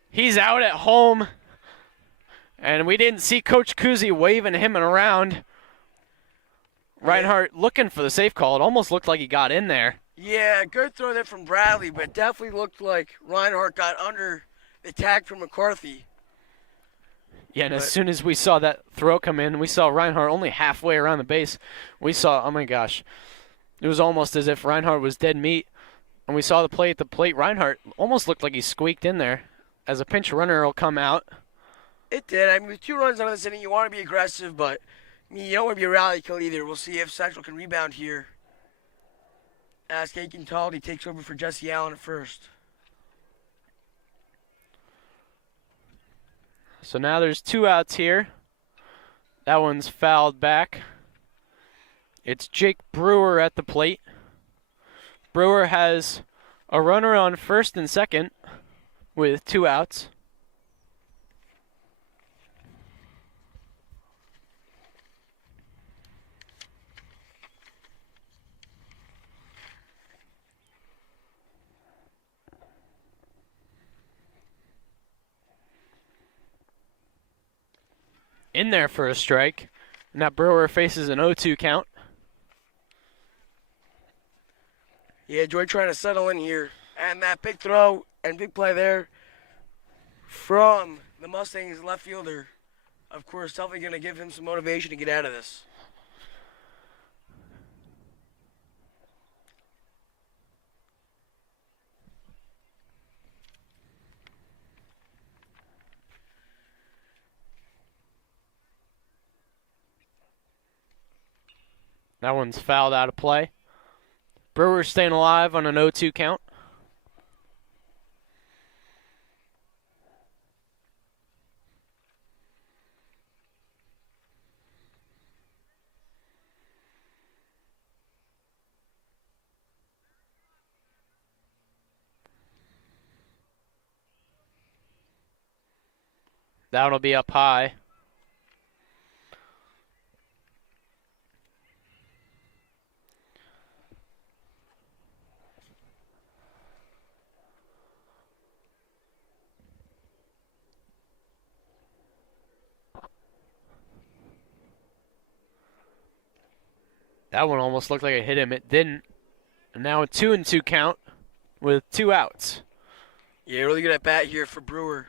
He's out at home. And we didn't see Coach Kuzi waving him around. Reinhardt looking for the safe call. It almost looked like he got in there. Yeah, good throw there from Bradley, but it definitely looked like Reinhardt got under the tag from McCarthy. Yeah, and as soon as we saw that throw come in, we saw Reinhardt only halfway around the base. We saw, oh my gosh, it was almost as if Reinhardt was dead meat. And we saw the play at the plate. Reinhardt almost looked like he squeaked in there. As a pinch runner will come out. It did. I mean, with 2 runs out of this inning, you want to be aggressive, but I mean, you don't want to be a rally kill either. We'll see if Central can rebound here. As Aiken Taldy takes over for Jesse Allen at first. So now there's 2 outs here. That one's fouled back. It's Jake Brewer at the plate. Brewer has a runner on first and second with 2 outs. In there for a strike. Now Brewer faces an 0-2 count. Yeah, Joy trying to settle in here. And that big throw and big play there from the Mustangs left fielder. Of course, definitely going to give him some motivation to get out of this. That one's fouled out of play. Brewer staying alive on an 0-2 count. That'll be up high. That one almost looked like it hit him. It didn't. And now a 2-2 count with 2 outs. Yeah, really good at bat here for Brewer.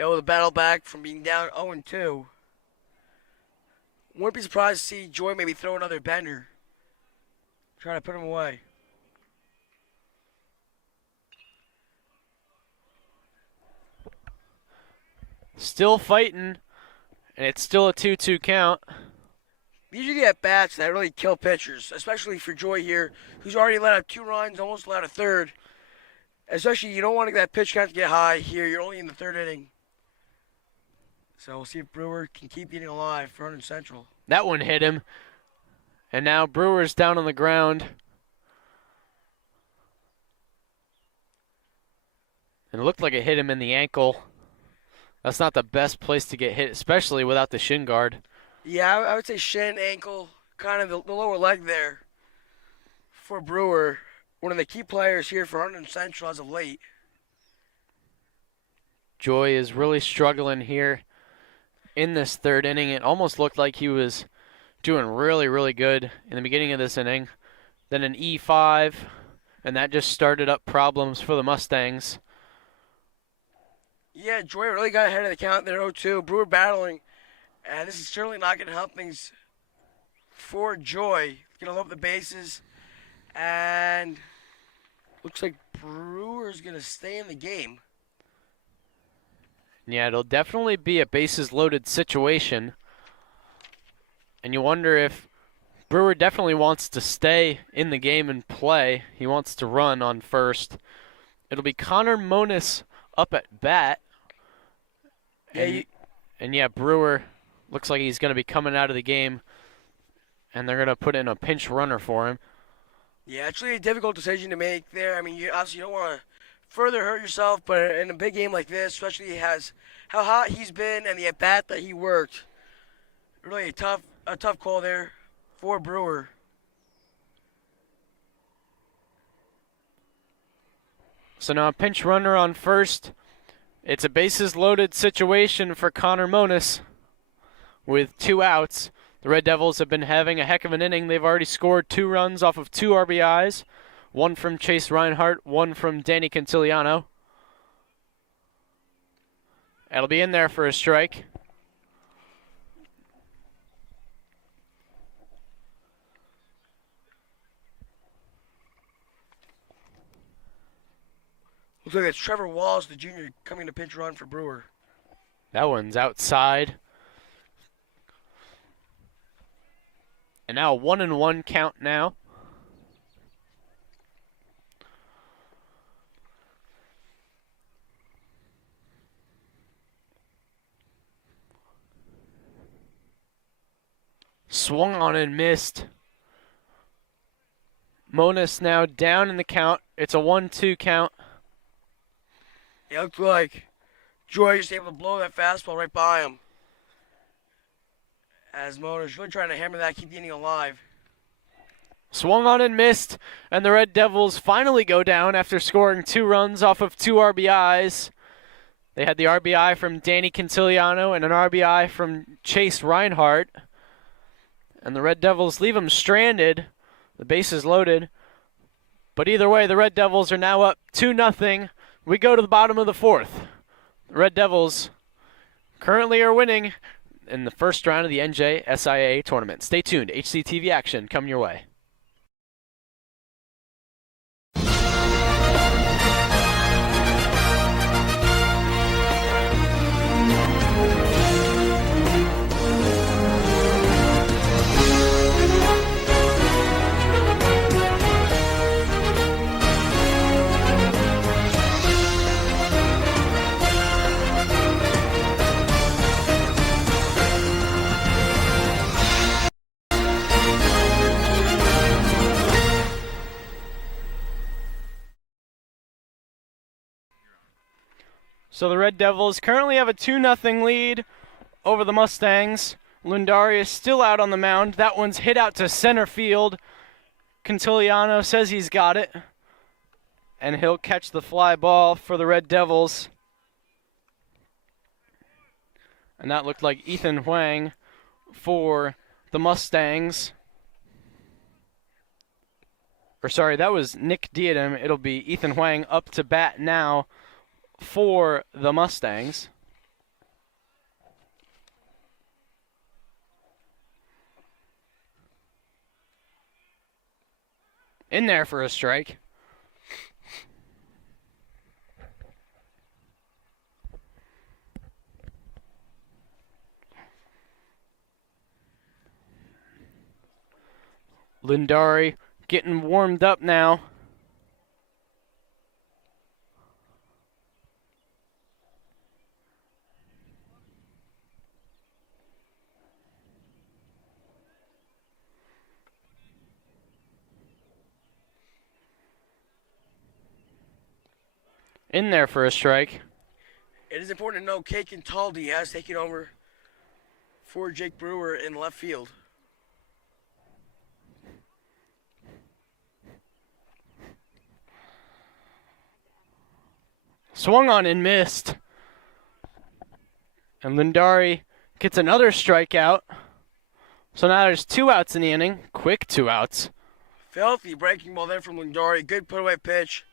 Able to battle back from being down 0-2. Wouldn't be surprised to see Joy maybe throw another bender. Trying to put him away. Still fighting, and it's still a 2-2 count. These are the at-bats that really kill pitchers, especially for Joy here, who's already let up 2 runs, almost let a third. Especially, you don't want that pitch count to get high here. You're only in the 3rd inning. So we'll see if Brewer can keep getting alive for Hunterdon Central. That one hit him. And now Brewer's down on the ground. And it looked like it hit him in the ankle. That's not the best place to get hit, especially without the shin guard. Yeah, I would say shin, ankle, kind of the lower leg there for Brewer. one of the key players here for Hunterdon Central as of late. Joy is really struggling here in this third inning. It almost looked like he was doing really, really good in the beginning of this inning. Then an E5, and that just started up problems for the Mustangs. Yeah, Joy really got ahead of the count there, 0-2. Brewer battling, and this is certainly not going to help things for Joy. Going to load up the bases, and looks like Brewer's going to stay in the game. Yeah, it'll definitely be a bases-loaded situation. And you wonder if Brewer definitely wants to stay in the game and play. He wants to run on first. It'll be Connor Monis up at bat. And yeah, Brewer looks like he's going to be coming out of the game. And they're going to put in a pinch runner for him. Yeah, it's really a difficult decision to make there. I mean, you obviously don't want to further hurt yourself, but in a big game like this, especially how hot he's been and the at bat that he worked, really a tough call there for Brewer. So now a pinch runner on first. It's a bases loaded situation for Connor Monis with 2 outs. The Red Devils have been having a heck of an inning. They've already scored 2 runs off of 2 RBIs. 1 from Chase Reinhardt, 1 from Danny Cantiliano. That'll be in there for a strike. Looks like it's Trevor Walls, the junior, coming to pinch run for Brewer. That one's outside. And now a 1-1 count now. Swung on and missed. Monis now down in the count. It's a 1-2 count. It looked like Joy was able to blow that fastball right by him. As Mona's really trying to hammer that, keep the inning alive. Swung on and missed, and the Red Devils finally go down after scoring 2 runs off of 2 RBIs. They had the RBI from Danny Cantiliano and an RBI from Chase Reinhardt. And the Red Devils leave them stranded. The bases loaded. But either way, the Red Devils are now up 2-0. We go to the bottom of the 4th. The Red Devils currently are winning in the first round of the NJSIA tournament. Stay tuned. HCTV action coming your way. So the Red Devils currently have a 2-0 lead over the Mustangs. Lundari is still out on the mound. That one's hit out to center field. Cantiliano says he's got it. And he'll catch the fly ball for the Red Devils. And that looked like Ethan Huang for the Mustangs. Or sorry, that was Nick Diadem. It'll be Ethan Huang up to bat now for the Mustangs. In there for a strike. Lindari getting warmed up now. In there for a strike. It is important to note Kate Taldi has taken over for Jake Brewer in left field. Swung on and missed. And Lundari gets another strikeout. So now there's 2 outs in the inning. Quick 2 outs. Filthy breaking ball there from Lundari. Good put away pitch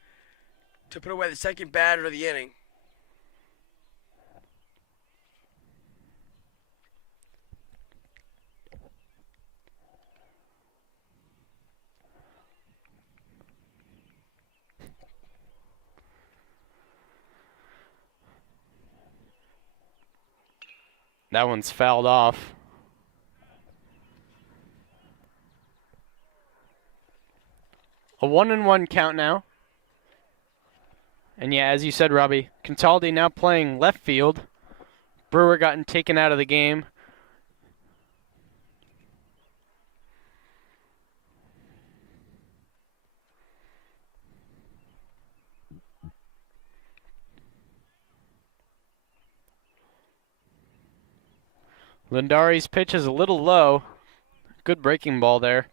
to put away the second batter of the inning. That one's fouled off. A 1-1 count now. And yeah, as you said, Robbie, Contaldi now playing left field. Brewer gotten taken out of the game. Lundari's pitch is a little low. Good breaking ball there.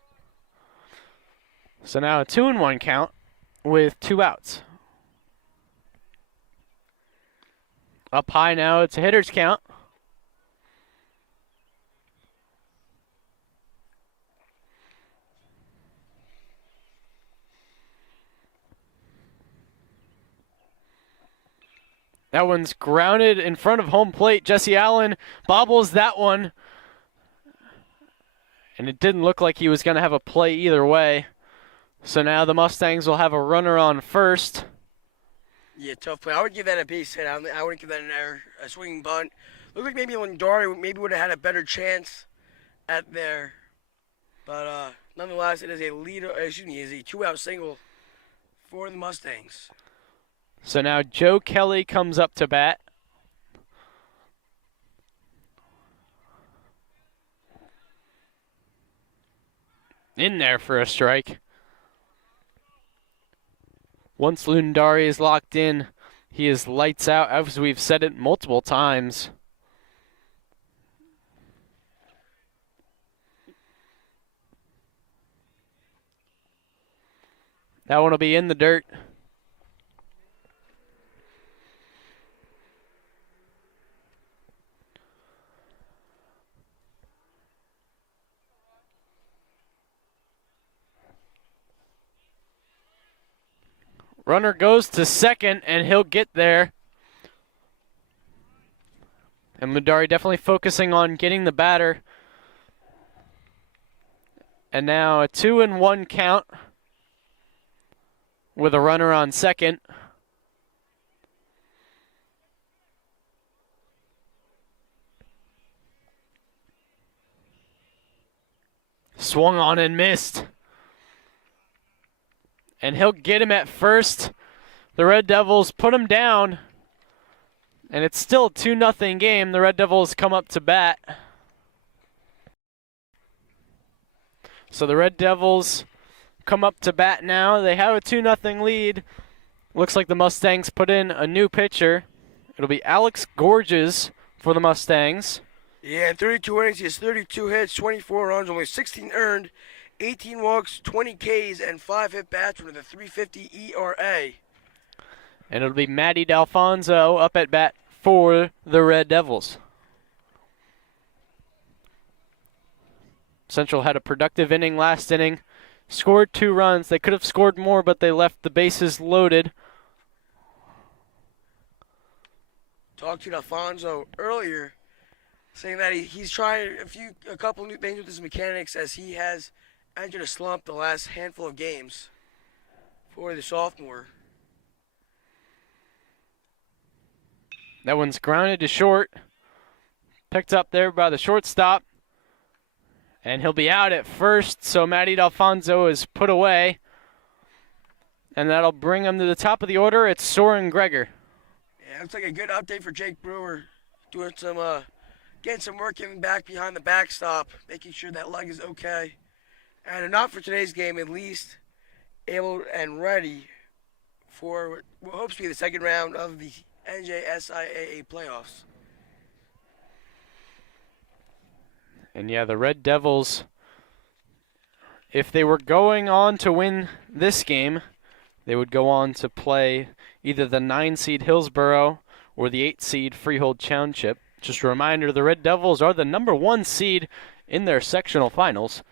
So now a 2-1 count with 2 outs. Up high now, it's a hitter's count. That one's grounded in front of home plate. Jesse Allen bobbles that one. And it didn't look like he was going to have a play either way. So now the Mustangs will have a runner on first. Yeah, tough play. I would give that a base hit. I wouldn't give that an error. A swinging bunt. Looked like maybe Lundari maybe would have had a better chance at there. But nonetheless, it is a is a 2-out single for the Mustangs. So now Joe Kelly comes up to bat. In there for a strike. Once Lundari is locked in, he is lights out, as we've said it multiple times. That one will be in the dirt. Runner goes to second, and he'll get there. And Lundari definitely focusing on getting the batter. And now a 2-1 count with a runner on second. Swung on and missed. And he'll get him at first. The Red Devils put him down. And it's still a 2-0 game. The Red Devils come up to bat. So the Red Devils come up to bat now. They have a 2-0 lead. Looks like the Mustangs put in a new pitcher. It'll be Alex Gorges for the Mustangs. Yeah, in 32 innings, he has 32 hits, 24 runs, only 16 earned, 18 walks, 20 Ks, and 5 hit-bats with a .350 ERA. And it'll be Matty D'Alfonso up at bat for the Red Devils. Central had a productive inning last inning. Scored 2 runs. They could have scored more, but they left the bases loaded. Talked to D'Alfonso earlier, saying that he's trying a couple new things with his mechanics as he has entered a slump the last handful of games for the sophomore. That one's grounded to short. Picked up there by the shortstop. And he'll be out at first, so Matty D'Alfonso is put away. And that'll bring him to the top of the order. It's Soren Greger. Yeah, looks like a good update for Jake Brewer. Doing some, getting some work in back behind the backstop, making sure that leg is okay. And not for today's game, at least able and ready for what hopes to be the second round of the NJSIAA playoffs. And yeah, the Red Devils, if they were going on to win this game, They would go on to play either the 9-seed Hillsboro or the 8-seed Freehold Township. Just a reminder, the Red Devils are the number 1 seed in their sectional finals.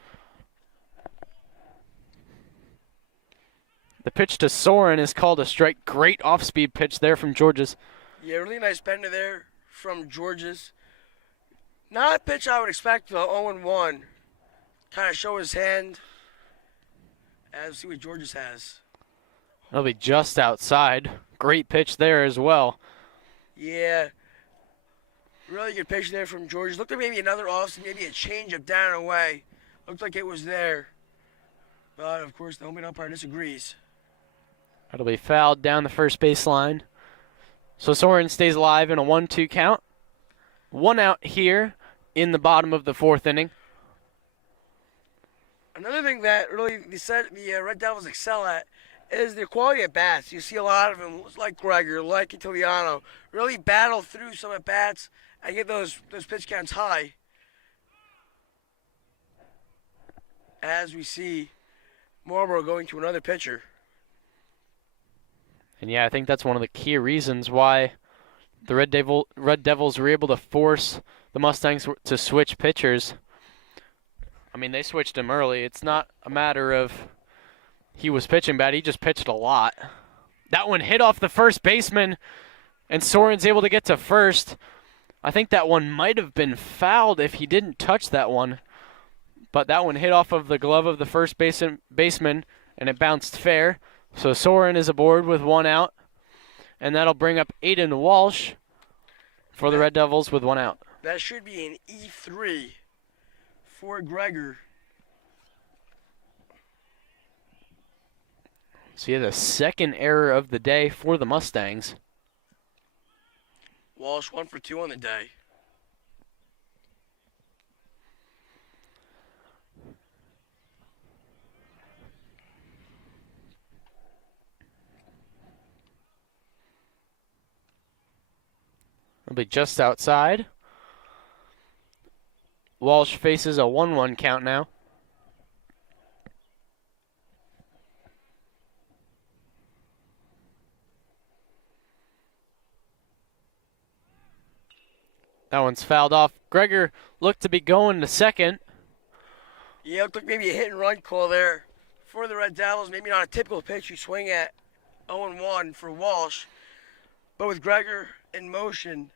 The pitch to Soren is called a strike. Great off-speed pitch there from Georges. Yeah, really nice bender there from Georges. Not a pitch I would expect the 0-1. Kind of show his hand. As see what Georges has. That'll be just outside. Great pitch there as well. Yeah. Really good pitch there from Georges. Looked like maybe another off, maybe a change-up down and away. Looked like it was there. But, of course, the home plate umpire disagrees. That'll be fouled down the first baseline. So Soren stays alive in a 1-2 count. 1 out here in the bottom of the 4th inning. Another thing that really the Red Devils excel at is their quality at bats. You see a lot of them, like Gregor, like Italiano, really battle through some at bats and get those pitch counts high. As we see Marlboro going to another pitcher. And yeah, I think that's one of the key reasons why the Red Devils were able to force the Mustangs to switch pitchers. I mean, they switched him early. It's not a matter of he was pitching bad. He just pitched a lot. That one hit off the first baseman, and Soren's able to get to first. I think that one might have been fouled if he didn't touch that one. But that one hit off of the glove of the first baseman, and it bounced fair. So Soren is aboard with 1 out, and that'll bring up Aiden Walsh for the Red Devils with 1 out. That should be an E3 for Gregor. So he had the second error of the day for the Mustangs. Walsh 1 for 2 on the day. It'll be just outside. Walsh faces a 1-1 count now. That one's fouled off. Gregor looked to be going to second. Yeah, it looked like maybe a hit and run call there for the Red Devils. Maybe not a typical pitch you swing at 0-1 for Walsh. But with Gregor in motion,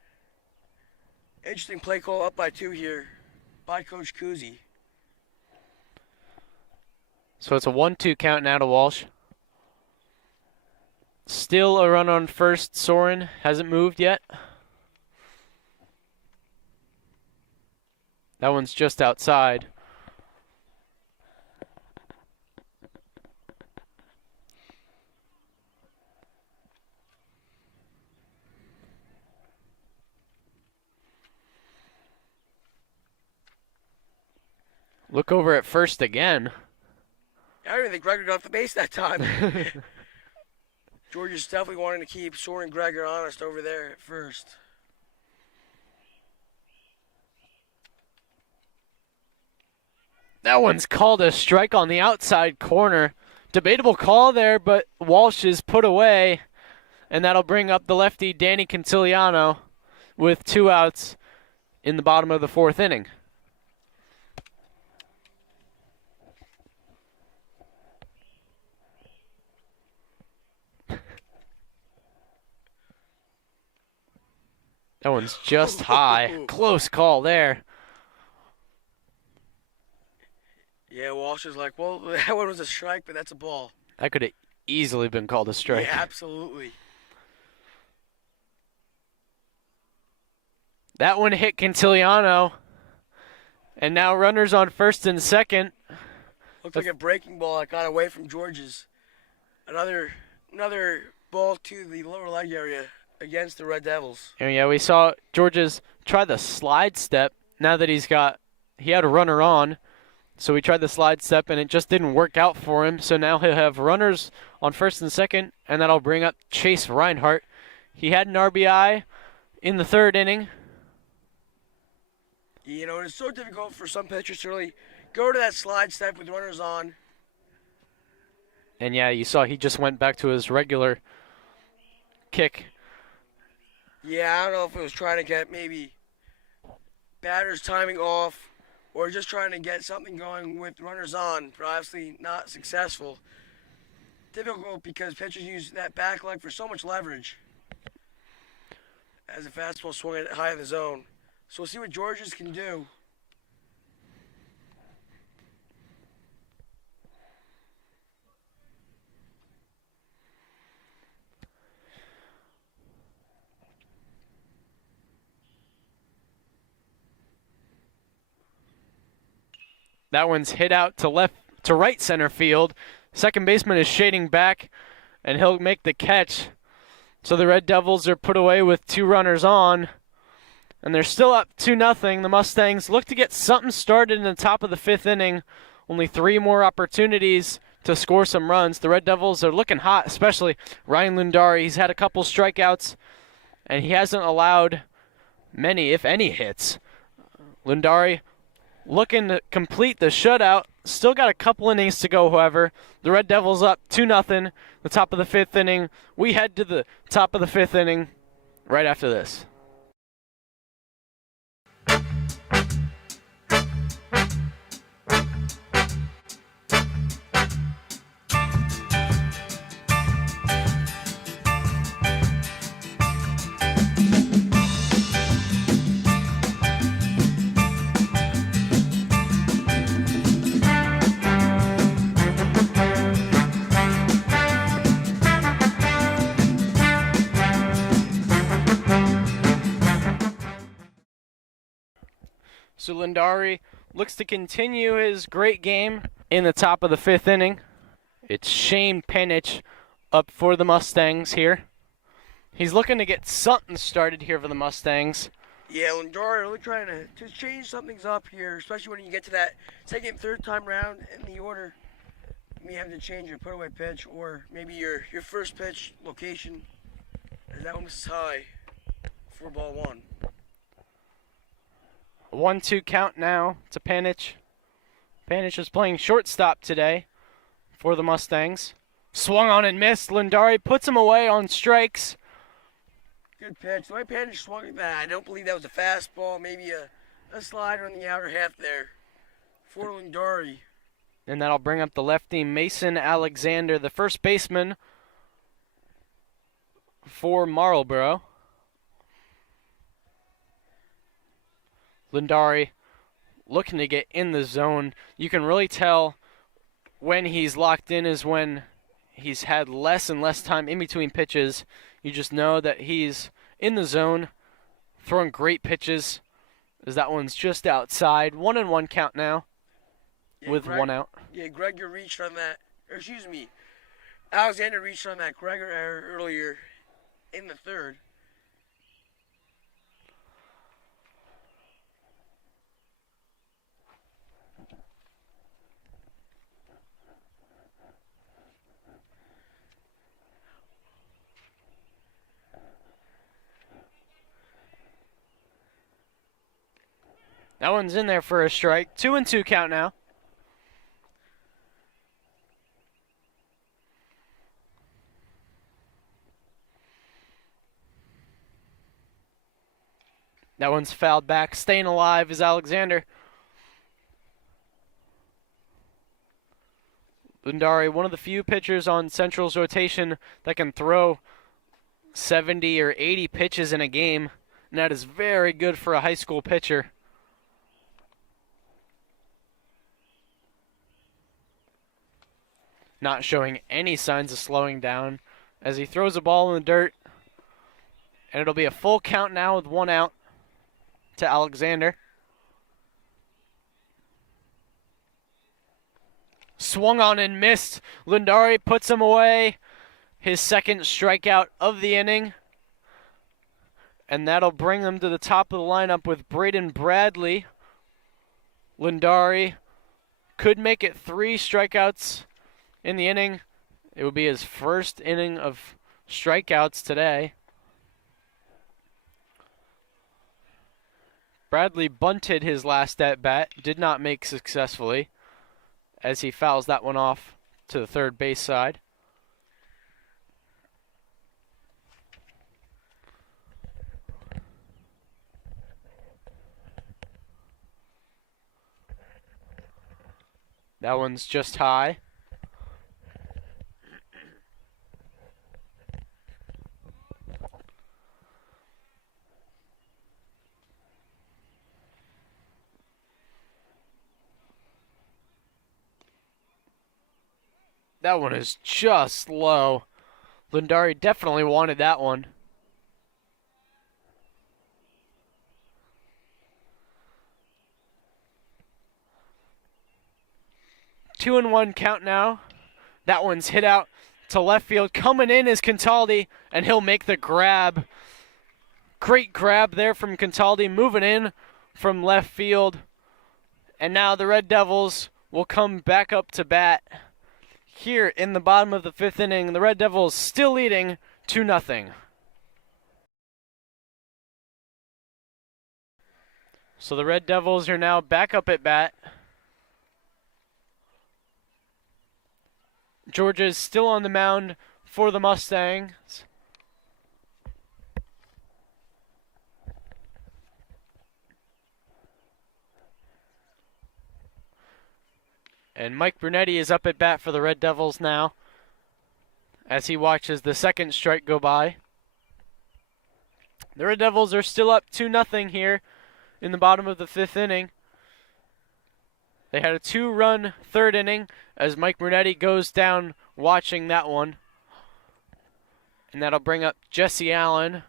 interesting play call up by 2 here by Coach Kuzi. So it's a 1-2 count now to Walsh. Still a run on first. Soren hasn't moved yet. That one's just outside. Look over at first again. I don't even think Gregor got off the base that time. George is definitely wanting to keep Soren and Gregor honest over there at first. That one's called a strike on the outside corner. Debatable call there, but Walsh is put away. And that'll bring up the lefty Danny Cantiliano with 2 outs in the bottom of the 4th inning. That one's just high. Close call there. Yeah, Walsh is like, well, that one was a strike, but that's a ball. That could have easily been called a strike. Yeah, absolutely. That one hit Cantiliano. And now runners on first and second. Looked like a breaking ball that got away from George's. Another ball to the lower leg area against the Red Devils. And yeah, we saw Georges try the slide step now that he had a runner on. So he tried the slide step and it just didn't work out for him. So now he'll have runners on first and second, and that'll bring up Chase Reinhardt. He had an RBI in the 3rd inning. You know, it's so difficult for some pitchers to really go to that slide step with runners on And yeah, you saw he just went back to his regular kick. Yeah, I don't know if it was trying to get maybe batters timing off or just trying to get something going with runners on, but obviously not successful. Difficult because pitchers use that back leg for so much leverage as the fastball swung it high in the zone. So we'll see what Georges can do. That one's hit out to right center field. Second baseman is shading back, and he'll make the catch. So the Red Devils are put away with 2 runners on, and they're still up 2-0. The Mustangs look to get something started in the top of the 5th inning. Only 3 more opportunities to score some runs. The Red Devils are looking hot, especially Ryan Lundari. He's had a couple strikeouts, and he hasn't allowed many, if any, hits. Lundari looking to complete the shutout. Still got a couple innings to go, however. The Red Devils up 2-0, the top of the 5th inning. We head to the top of the 5th inning right after this. So Lundari looks to continue his great game in the top of the 5th inning. It's Shane Penich up for the Mustangs here. He's looking to get something started here for the Mustangs. Yeah, Lindor really trying to change something's up here, especially when you get to that second, third time round in the order. You may have to change your put-away pitch or maybe your first pitch location, as that one was high for ball 1. A 1-2 count now to Penich. Penich is playing shortstop today for the Mustangs. Swung on and missed. Lundari puts him away on strikes. Good pitch. The way Penich swung at that, I don't believe that was a fastball, maybe a slider on the outer half there for Lundari. And that'll bring up the lefty Mason Alexander, the first baseman for Marlboro. Lundari looking to get in the zone. You can really tell when he's locked in is when he's had less and less time in between pitches. You just know that he's in the zone, throwing great pitches, as that one's just outside. 1-1 count now, with Greg, 1 out. Yeah, Gregor reached on that, or excuse me, Alexander reached on that Gregor error earlier in the 3rd. That one's in there for a strike. 2-2 count now. That one's fouled back. Staying alive is Alexander. Lundari, one of the few pitchers on Central's rotation that can throw 70 or 80 pitches in a game, and that is very good for a high school pitcher. Not showing any signs of slowing down as he throws a ball in the dirt. And it'll be a full count now with 1 out to Alexander. Swung on and missed. Lundari puts him away. His second strikeout of the inning. And that'll bring him to the top of the lineup with Braden Bradley. Lundari could make it 3 strikeouts in the inning. It would be his first inning of strikeouts today. Bradley bunted his last at bat, did not make successfully, as he fouls that one off to the third base side. That one's just high. That one is just low. Lindari definitely wanted that one. 2-1 count now. That one's hit out to left field. Coming in is Cataldi, and he'll make the grab. Great grab there from Cataldi, moving in from left field. And now the Red Devils will come back up to bat here in the bottom of the fifth inning. The Red Devils still leading 2-0. So the Red Devils are now back up at bat. Georgia's still on the mound for the Mustangs. And Mike Brunetti is up at bat for the Red Devils now as he watches the second strike go by. The Red Devils are still up 2-0 here in the bottom of the fifth inning. They had a 2-run third inning as Mike Brunetti goes down watching that one. And that'll bring up Jesse Allen.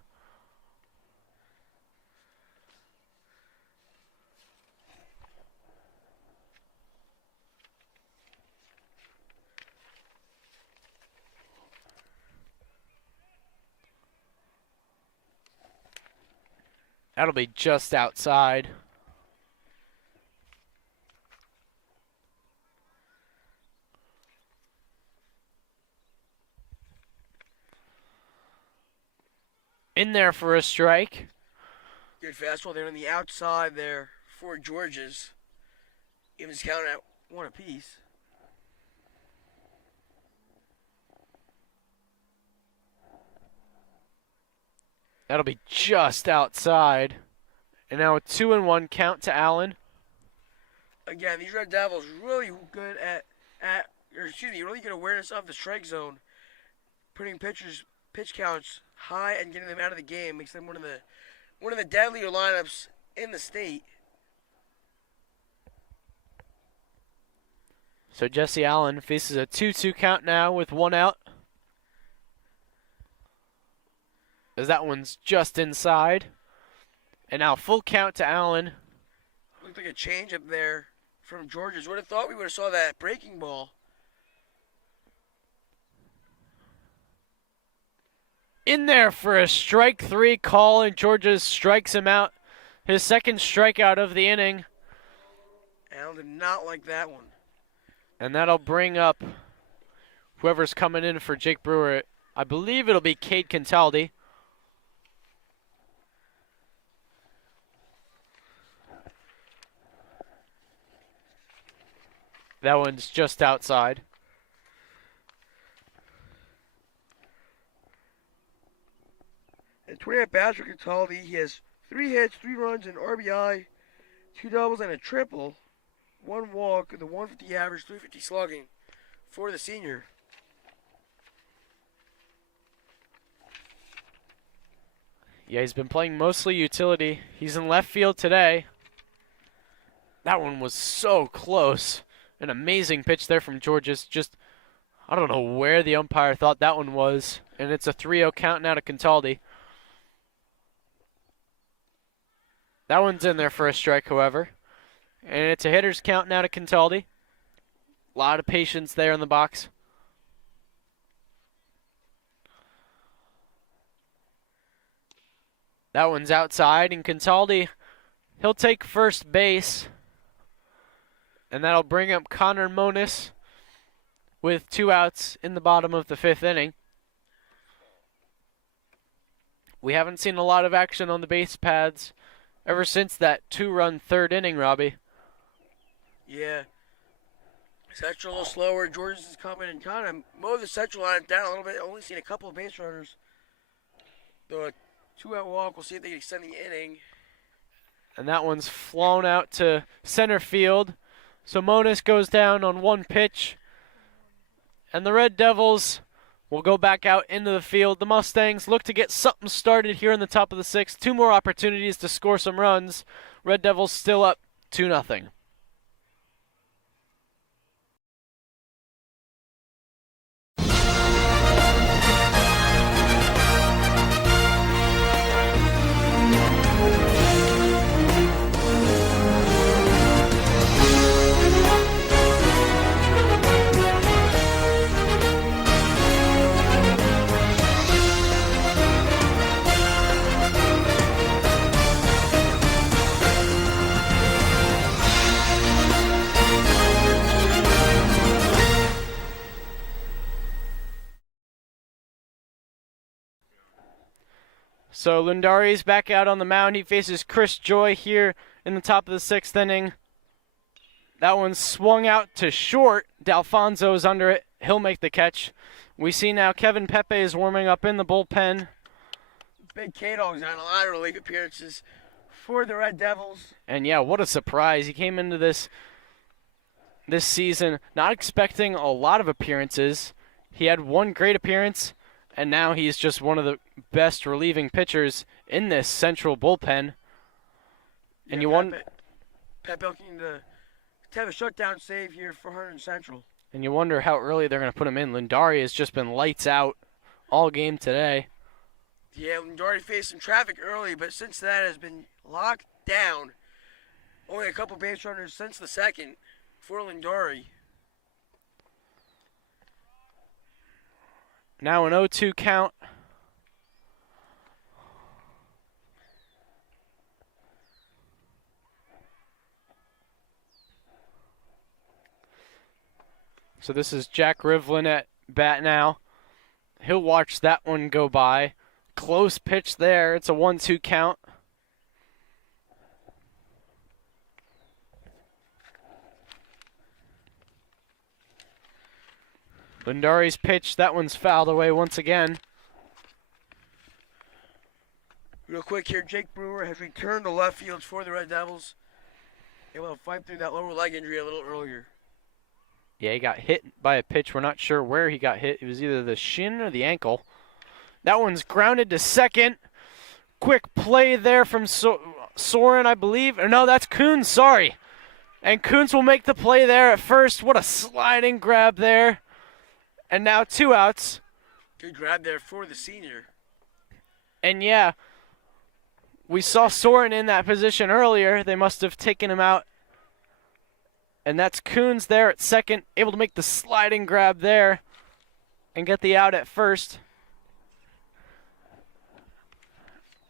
That'll be just outside. In there for a strike. Good fastball there on the outside there for Georges. Evans counting at one apiece. That'll be just outside. And now a 2-1 count to Allen. Again, these Red Devils really good really good awareness of the strike zone. Putting pitch counts high and getting them out of the game makes them one of the deadlier lineups in the state. So Jesse Allen faces a 2-2 count now with one out. As that one's just inside. And now full count to Allen. Looked like a change up there from Georges. Would have thought we would have saw that breaking ball. In there for a strike three call, and Georges strikes him out. His second strikeout of the inning. Allen did not like that one. And that'll bring up whoever's coming in for Jake Brewer. I believe it'll be Cade Cataldi. That one's just outside. And 20 at bats for Cataldi. He has 3 hits, 3 runs, an RBI, 2 doubles, and a triple. 1 walk, the 150 average, 350 slugging for the senior. Yeah, he's been playing mostly utility. He's in left field today. That one was so close. An amazing pitch there from Georges. Just, I don't know where the umpire thought that one was. And it's a 3-0 count now to Cataldi. That one's in there for a strike, however. And it's a hitter's count now to Cataldi. A lot of patience there in the box. That one's outside, and Cataldi, he'll take first base. And that'll bring up Connor Monis with 2 outs in the bottom of the fifth inning. We haven't seen a lot of action on the base paths ever since that 2-run third inning, Robbie. Yeah. Central a little slower. Georges is coming and kind of mowed the Central line down a little bit. Only seen a couple of base runners. Though a 2-out walk. We'll see if they can extend the inning. And that one's flown out to center field. So Monis goes down on one pitch. And the Red Devils will go back out into the field. The Mustangs look to get something started here in the top of the sixth. 2 more opportunities to score some runs. Red Devils still up 2-0. So Lundari's back out on the mound. He faces Chris Joy here in the top of the 6th inning. That one swung out to short. D'Alfonso's under it. He'll make the catch. We see now Kevin Pepe is warming up in the bullpen. Big K-Dog's on a lot of relief appearances for the Red Devils. And yeah, what a surprise. He came into this season not expecting a lot of appearances. He had one great appearance, and now he's just one of the best relieving pitchers in this Central bullpen. And you wonder, Pepe looking to have a shutdown save here for Hunterdon Central. And you wonder how early they're going to put him in. Lundari has just been lights out all game today. Yeah, Lundari faced some traffic early, but since that has been locked down. Only a couple base runners since the second for Lundari. Now an 0-2 count. So this is Jack Rivlin at bat now. He'll watch that one go by. Close pitch there. It's a 1-2 count. Lundari's pitch, that one's fouled away once again. Real quick here, Jake Brewer has returned to left field for the Red Devils. Able to fight through that lower leg injury a little earlier. Yeah, he got hit by a pitch. We're not sure where he got hit. It was either the shin or the ankle. That one's grounded to second. Quick play there from Soren, I believe. Or no, that's Coons, sorry. And Coons will make the play there at first. What a sliding grab there. And now 2 outs. Good grab there for the senior. And yeah, we saw Soren in that position earlier. They must have taken him out. And that's Coons there at second, able to make the sliding grab there and get the out at first.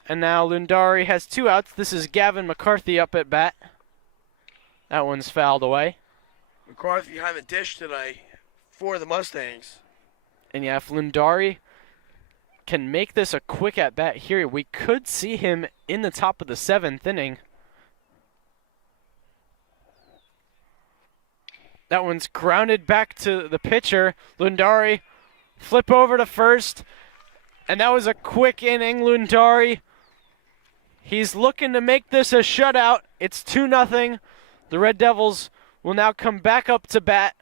And now Lundari has 2 outs. This is Gavin McCarthy up at bat. That one's fouled away. McCarthy behind the dish today for the Mustangs. And yeah, if Lundari can make this a quick at bat here, we could see him in the top of the 7th inning. That one's grounded back to the pitcher. Lundari flip over to first. And that was a quick inning. Lundari, he's looking to make this a shutout. It's 2-0. The Red Devils will now come back up to bat.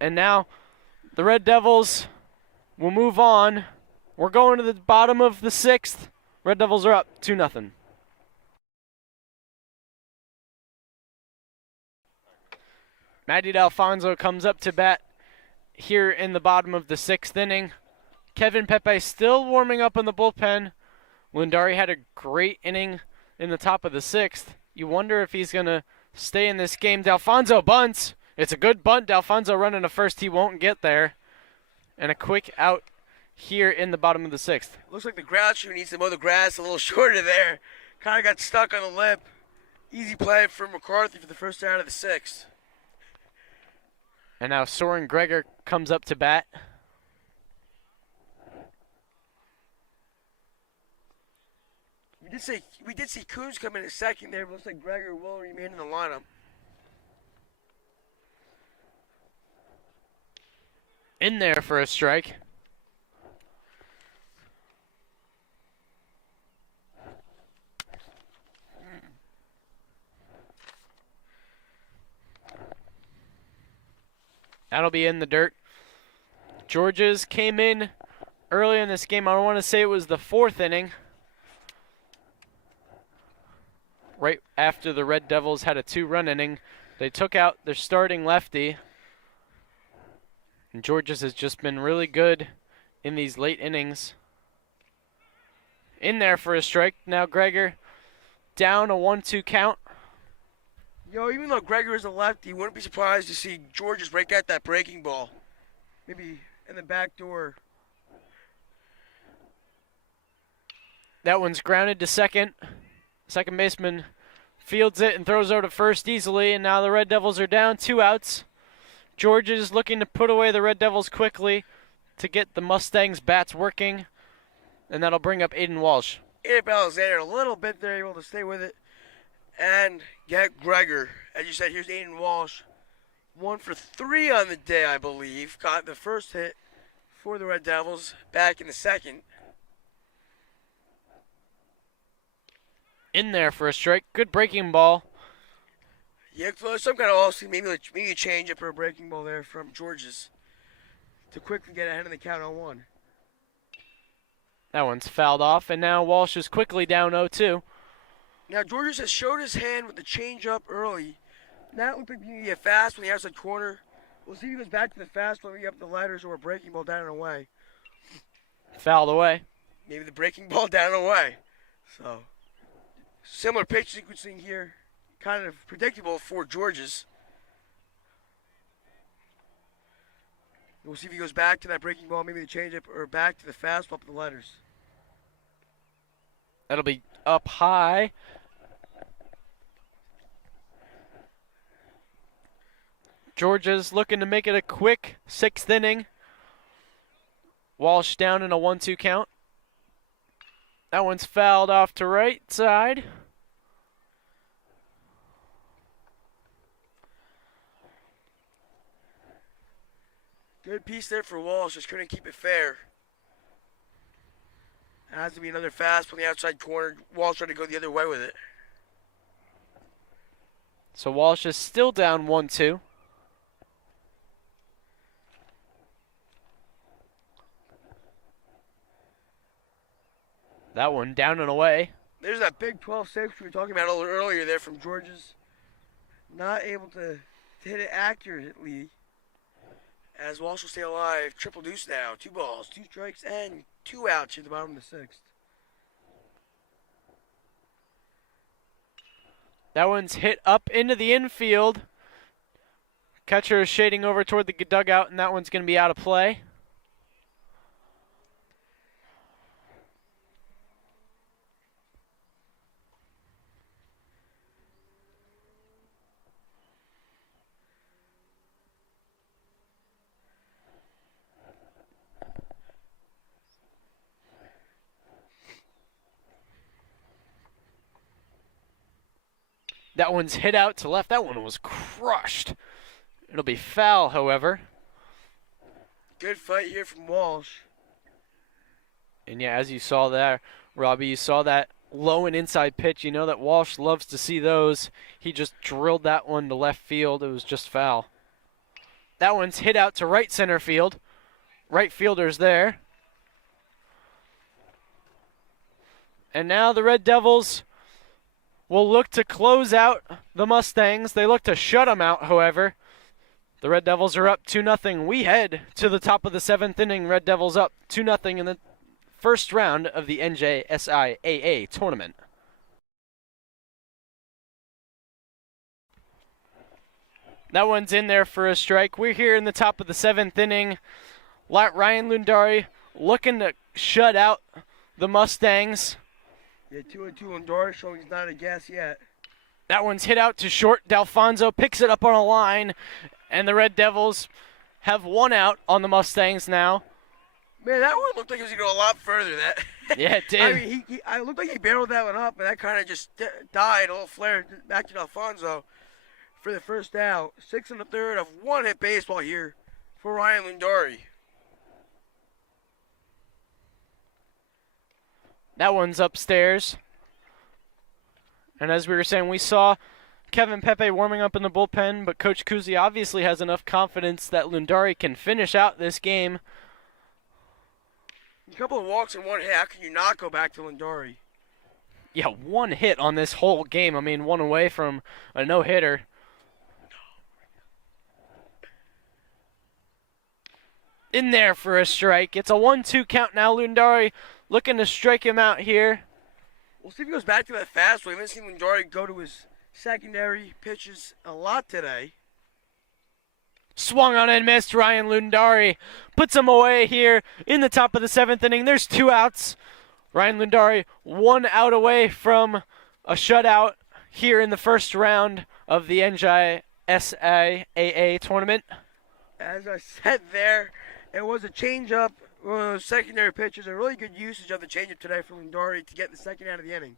And now the Red Devils will move on. We're going to the bottom of the 6th. Red Devils are up 2-0. Matty D'Alfonso comes up to bat here in the bottom of the 6th inning. Kevin Pepe still warming up in the bullpen. Lundari had a great inning in the top of the 6th. You wonder if he's going to stay in this game. D'Alfonso bunts. It's a good bunt. D'Alfonso running to first. He won't get there. And a quick out here in the bottom of the 6th. Looks like the ground shoe needs to mow the grass a little shorter there. Kind of got stuck on the lip. Easy play for McCarthy for the first out of the 6th. And now Soren Gregor comes up to bat. We did see Coons come in at second there, but looks like Gregor will remain in the lineup. In there for a strike. That'll be in the dirt. Georges came in early in this game. I want to say it was the 4th inning. Right after the Red Devils had a 2-run inning. They took out their starting lefty. And Georges has just been really good in these late innings. In there for a strike. Now Gregor down a 1-2 count. Even though Gregor is a lefty, you wouldn't be surprised to see Georges break out that breaking ball. Maybe in the back door. That one's grounded to second. Second baseman fields it and throws over to first easily, and now the Red Devils are down 2 outs. Georges looking to put away the Red Devils quickly to get the Mustangs' bats working, and that'll bring up Aiden Walsh. Aiden Alexander a little bit there, able to stay with it and get Gregor. As you said, here's Aiden Walsh. 1 for 3 on the day, I believe. Got the first hit for the Red Devils back in the second. In there for a strike. Good breaking ball. Yeah, some kind of also maybe a change up or a breaking ball there from Georges to quickly get ahead of the count on 1. That one's fouled off, and now Walsh is quickly down 0-2. Now Georges has showed his hand with the change up early. Now it looks like maybe a fast on the outside corner. We'll see if he goes back to the fastball, maybe up the ladders or a breaking ball down and away. Fouled away. Maybe the breaking ball down and away. So, similar pitch sequencing here. Kind of predictable for Georges. We'll see if he goes back to that breaking ball, maybe the changeup, or back to the fastball up the letters. That'll be up high. Georges looking to make it a quick 6th inning. Walsh down in a 1-2 count. That one's fouled off to right side. Good piece there for Walsh, just couldn't keep it fair. It has to be another fast from the outside corner. Walsh trying to go the other way with it. So Walsh is still down 1-2. That one down and away. There's that big 12-6 we were talking about a little earlier there from Georges. Not able to hit it accurately. As Walsh will stay alive. Triple deuce now. 2 balls, 2 strikes, and 2 outs at the bottom of the 6th. That one's hit up into the infield. Catcher is shading over toward the dugout, and that one's going to be out of play. That one's hit out to left. That one was crushed. It'll be foul, however. Good fight here from Walsh. And yeah, as you saw there, Robbie, you saw that low and inside pitch. You know that Walsh loves to see those. He just drilled that one to left field. It was just foul. That one's hit out to right center field. Right fielder's there. And now the Red Devils will look to close out the Mustangs. They look to shut them out, however. The Red Devils are up 2-0. We head to the top of the 7th inning. Red Devils up 2-0 in the first round of the NJSIAA tournament. That one's in there for a strike. We're here in the top of the 7th inning. Ryan Lundari looking to shut out the Mustangs. Yeah, 2-2 Lundari showing he's not a gas yet. That one's hit out to short. D'Alfonso picks it up on a line, and the Red Devils have 1 out on the Mustangs now. Man, that one looked like it was going to go a lot further. Yeah, it did. I mean, I looked like he barreled that one up, and that kind of just died. A little flare back to D'Alfonso for the first out. 6 1/3 of 1-hit baseball here for Ryan Lundari. That one's upstairs. And as we were saying, we saw Kevin Pepe warming up in the bullpen, but Coach Kuzi obviously has enough confidence that Lundari can finish out this game. A couple of walks and one hit. How can you not go back to Lundari? Yeah, one hit on this whole game. I mean, one away from a no-hitter. In there for a strike. It's a 1-2 count now. Lundari looking to strike him out here. We'll see if he goes back to that fastball. We haven't seen Lundari go to his secondary pitches a lot today. Swung on and missed. Ryan Lundari puts him away here in the top of the 7th inning. There's 2 outs. Ryan Lundari 1 out away from a shutout here in the first round of the NJSAAA tournament. As I said there, it was a changeup. One of those secondary pitches, a really good usage of the changeup today for Lundari to get the second out of the inning.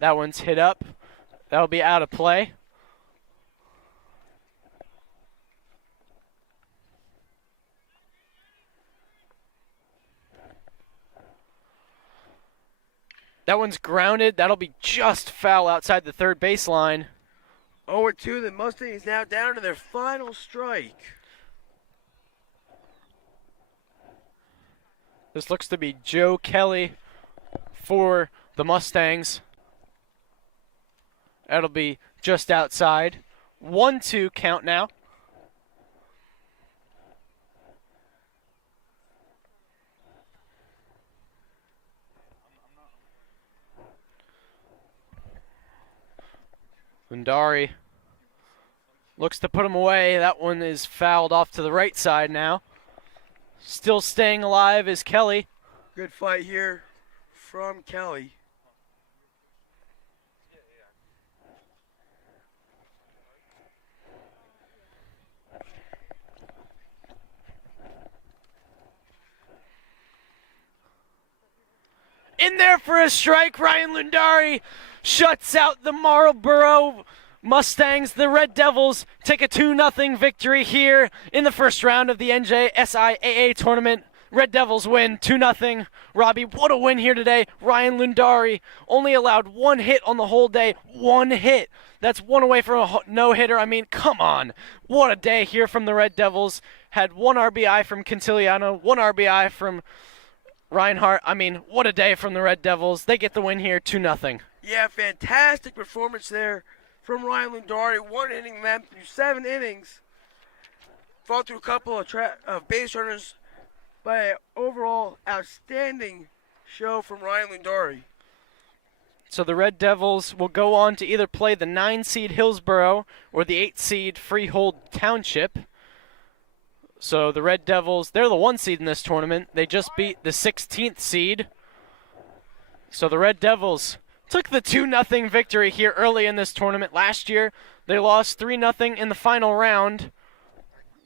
That one's hit up. That'll be out of play. That one's grounded. That'll be just foul outside the third baseline. 0-2, the Mustangs now down to their final strike. This looks to be Joe Kelly for the Mustangs. That'll be just outside. 1-2 count now. Lundari looks to put him away. That one is fouled off to the right side now. Still staying alive is Kelly. Good fight here from Kelly. In there for a strike. Ryan Lundari shuts out the Marlboro Mustangs. The Red Devils take a 2-0 victory here in the first round of the NJSIAA tournament. Red Devils win 2-0. Robbie, what a win here today. Ryan Lundari only allowed 1 hit on the whole day. 1 hit. That's 1 away from a no-hitter. I mean, come on. What a day here from the Red Devils. Had 1 RBI from Quintiliano, 1 RBI from Reinhardt. I mean, what a day from the Red Devils. They get the win here, 2-0. Yeah, fantastic performance there from Ryan Lundari. 1 inning length through 7 innings. Fought through a couple of base runners, but an overall outstanding show from Ryan Lundari. So the Red Devils will go on to either play the 9-seed Hillsboro or the 8-seed Freehold Township. So the Red Devils, they're the 1 seed in this tournament. They just beat the 16th seed. So the Red Devils took the 2-0 victory here early in this tournament. Last year, they lost 3-0 in the final round.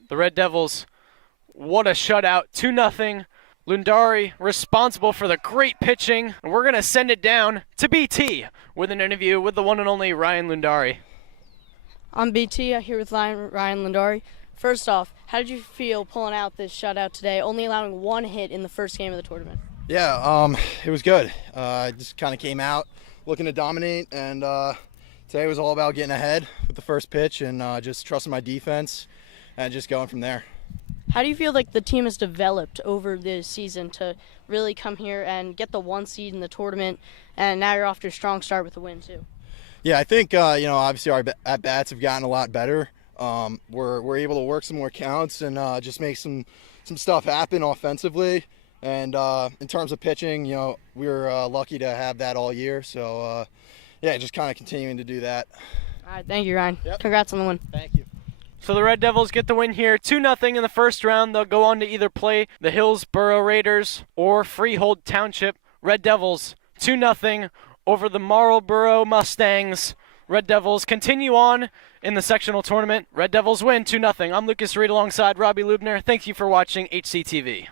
The Red Devils, what a shutout, 2-0. Lundari responsible for the great pitching. And we're going to send it down to BT with an interview with the one and only Ryan Lundari. I'm BT, here with Ryan Lundari. First off, how did you feel pulling out this shutout today, only allowing 1 hit in the first game of the tournament? Yeah, it was good. I just kind of came out looking to dominate, and today was all about getting ahead with the first pitch and just trusting my defense and just going from there. How do you feel like the team has developed over this season to really come here and get the 1 seed in the tournament, and now you're off to a strong start with the win too? Yeah, I think obviously our at-bats have gotten a lot better. We're able to work some more counts and just make some stuff happen offensively. And in terms of pitching, we were lucky to have that all year. So, yeah, just kind of continuing to do that. All right, thank you, Ryan. Yep. Congrats on the win. Thank you. So the Red Devils get the win here, 2-0 in the first round. They'll go on to either play the Hillsboro Raiders or Freehold Township. Red Devils 2-0 over the Marlboro Mustangs. Red Devils continue on in the sectional tournament. Red Devils win 2-0. I'm Lucas Reed alongside Robbie Lubner. Thank you for watching HCTV.